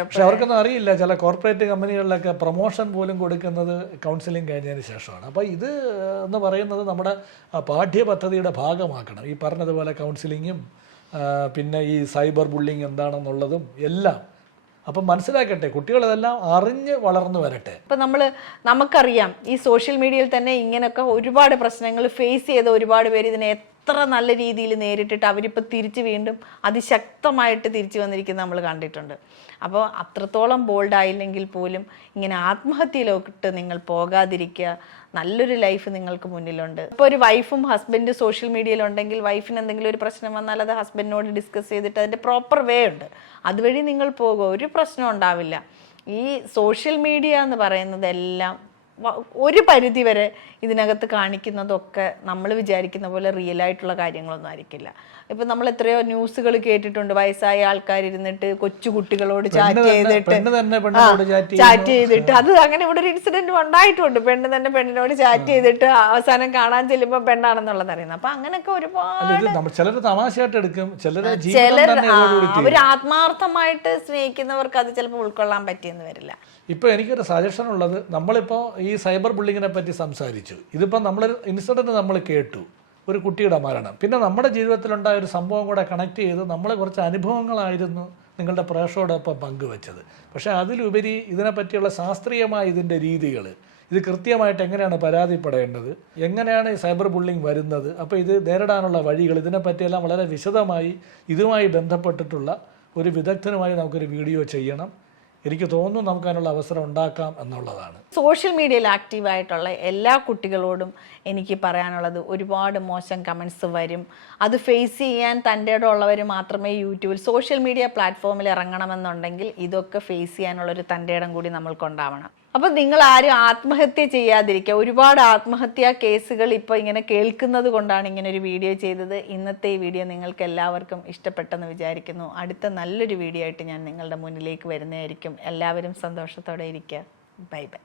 പക്ഷെ അവർക്കൊന്നും അറിയില്ല. ചില കോർപ്പറേറ്റ് കമ്പനികളിലൊക്കെ പ്രൊമോഷൻ പോലും കൊടുക്കുന്നത് കൗൺസിലിംഗ് കഴിഞ്ഞതിന് ശേഷമാണ്. അപ്പോൾ ഇത് എന്ന് പറയുന്നത് നമ്മുടെ പാഠ്യപദ്ധതിയുടെ ഭാഗമാക്കണം. ഈ പറഞ്ഞതുപോലെ കൗൺസിലിങ്ങും പിന്നെ ഈ സൈബർ ബുള്ളിങ് എന്താണെന്നുള്ളതും എല്ലാം അപ്പം മനസ്സിലാക്കട്ടെ. കുട്ടികളതെല്ലാം അറിഞ്ഞ് വളർന്നു വരട്ടെ. ഇപ്പം നമുക്കറിയാം ഈ സോഷ്യൽ മീഡിയയിൽ തന്നെ ഇങ്ങനെയൊക്കെ ഒരുപാട് പ്രശ്നങ്ങൾ ഫേസ് ചെയ്ത ഒരുപാട് പേര് ഇതിനെ എത്ര നല്ല രീതിയിൽ നേരിട്ടിട്ട് അവരിപ്പോൾ തിരിച്ച് വീണ്ടും അതിശക്തമായിട്ട് തിരിച്ചു വന്നിരിക്കുന്നത് നമ്മൾ കണ്ടിട്ടുണ്ട്. അപ്പോൾ അത്രത്തോളം ബോൾഡായില്ലെങ്കിൽ പോലും ഇങ്ങനെ ആത്മഹത്യയിലോട്ട് നിങ്ങൾ പോകാതിരിക്കുക. നല്ലൊരു ലൈഫ് നിങ്ങൾക്ക് മുന്നിലുണ്ട്. ഇപ്പോൾ ഒരു വൈഫും ഹസ്ബൻഡും സോഷ്യൽ മീഡിയയിലുണ്ടെങ്കിൽ വൈഫിന് എന്തെങ്കിലും ഒരു പ്രശ്നം വന്നാൽ അത് ഹസ്ബൻഡിനോട് ഡിസ്കസ് ചെയ്തിട്ട് അതിൻ്റെ പ്രോപ്പർ വേ ഉണ്ട്, അതുവഴി നിങ്ങൾ പോകുക, ഒരു പ്രശ്നം ഉണ്ടാവില്ല. ഈ സോഷ്യൽ മീഡിയ എന്ന് പറയുന്നതെല്ലാം ഒരു പരിധി വരെ ഇതിനകത്ത് കാണിക്കുന്നതൊക്കെ നമ്മൾ വിചാരിക്കുന്ന പോലെ റിയൽ ആയിട്ടുള്ള കാര്യങ്ങളൊന്നും ആയിരിക്കില്ല. ഇപ്പം നമ്മൾ എത്രയോ ന്യൂസുകൾ കേട്ടിട്ടുണ്ട്, വയസ്സായ ആൾക്കാരിരുന്നിട്ട് കൊച്ചു കുട്ടികളോട് ചാറ്റ് ചെയ്തിട്ട് അത് അങ്ങനെ ഇവിടെ ഒരു ഇൻസിഡന്റ് ഉണ്ടായിട്ടുണ്ട്. പെണ്ണ് തന്നെ പെണ്ണിനോട് ചാറ്റ് ചെയ്തിട്ട് അവസാനം കാണാൻ ചെല്ലുമ്പോൾ പെണ്ണാണെന്നുള്ളത് അറിയുന്നത്. അപ്പൊ അങ്ങനെയൊക്കെ ഒരുപാട് ചിലർ അവർ ആത്മാർത്ഥമായിട്ട് സ്നേഹിക്കുന്നവർക്ക് അത് ചിലപ്പോൾ ഉൾക്കൊള്ളാൻ പറ്റിയെന്ന് വരില്ല. ഇപ്പോൾ എനിക്കൊരു സജഷൻ ഉള്ളത്, നമ്മളിപ്പോൾ ഈ സൈബർ ബുള്ളിങ്ങിനെ പറ്റി സംസാരിച്ചു. ഇതിപ്പോൾ നമ്മളൊരു ഇൻസിഡൻറ്റ് നമ്മൾ കേട്ടു, ഒരു കുട്ടിയുടെ മരണം. പിന്നെ നമ്മുടെ ജീവിതത്തിലുണ്ടായ ഒരു സംഭവം കൂടെ കണക്ട് ചെയ്ത് നമ്മളെ കുറച്ച് അനുഭവങ്ങളായിരുന്നു നിങ്ങളുടെ പ്രേക്ഷകരോടൊപ്പം പങ്കുവെച്ചത്. പക്ഷേ അതിലുപരി ഇതിനെപ്പറ്റിയുള്ള ശാസ്ത്രീയമായ ഇതിൻ്റെ രീതികൾ, ഇത് കൃത്യമായിട്ട് എങ്ങനെയാണ് പരാതിപ്പെടേണ്ടത്, എങ്ങനെയാണ് ഈ സൈബർ ബുള്ളിങ് വരുന്നത്, അപ്പോൾ ഇത് നേരിടാനുള്ള വഴികൾ, ഇതിനെപ്പറ്റിയെല്ലാം വളരെ വിശദമായി ഇതുമായി ബന്ധപ്പെട്ടിട്ടുള്ള ഒരു വിദഗ്ധനുമായി നമുക്കൊരു വീഡിയോ ചെയ്യണം. എനിക്ക് തോന്നുന്നു നമുക്ക് അതിനുള്ള അവസരം ഉണ്ടാക്കാം എന്നുള്ളതാണ്. സോഷ്യൽ മീഡിയയിൽ ആക്റ്റീവായിട്ടുള്ള എല്ലാ കുട്ടികളോടും എനിക്ക് പറയാനുള്ളത്, ഒരുപാട് മോശം കമൻസ് വരും. അത് ഫേസ് ചെയ്യാൻ തൻ്റെ ഇടമുള്ളവർ മാത്രമേ യൂട്യൂബിൽ സോഷ്യൽ മീഡിയ പ്ലാറ്റ്ഫോമിൽ ഇറങ്ങണമെന്നുണ്ടെങ്കിൽ ഇതൊക്കെ ഫേസ് ചെയ്യാനുള്ളൊരു തൻ്റെ ഇടം കൂടി നമ്മൾക്കുണ്ടാവണം. അപ്പോൾ നിങ്ങൾ ആരും ആത്മഹത്യ ചെയ്യാതിരിക്കുക. ഒരുപാട് ആത്മഹത്യാ കേസുകൾ ഇപ്പോൾ ഇങ്ങനെ കേൾക്കുന്നത് കൊണ്ടാണ് ഇങ്ങനെ ഒരു വീഡിയോ ചെയ്തത്. ഇന്നത്തെ ഈ വീഡിയോ നിങ്ങൾക്ക് എല്ലാവർക്കും ഇഷ്ടപ്പെട്ടെന്ന് വിചാരിക്കുന്നു. അടുത്ത നല്ലൊരു വീഡിയോ ആയിട്ട് ഞാൻ നിങ്ങളുടെ മുന്നിലേക്ക് വരുന്നതായിരിക്കും. എല്ലാവരും സന്തോഷത്തോടെ ഇരിക്കുക. Bye bye.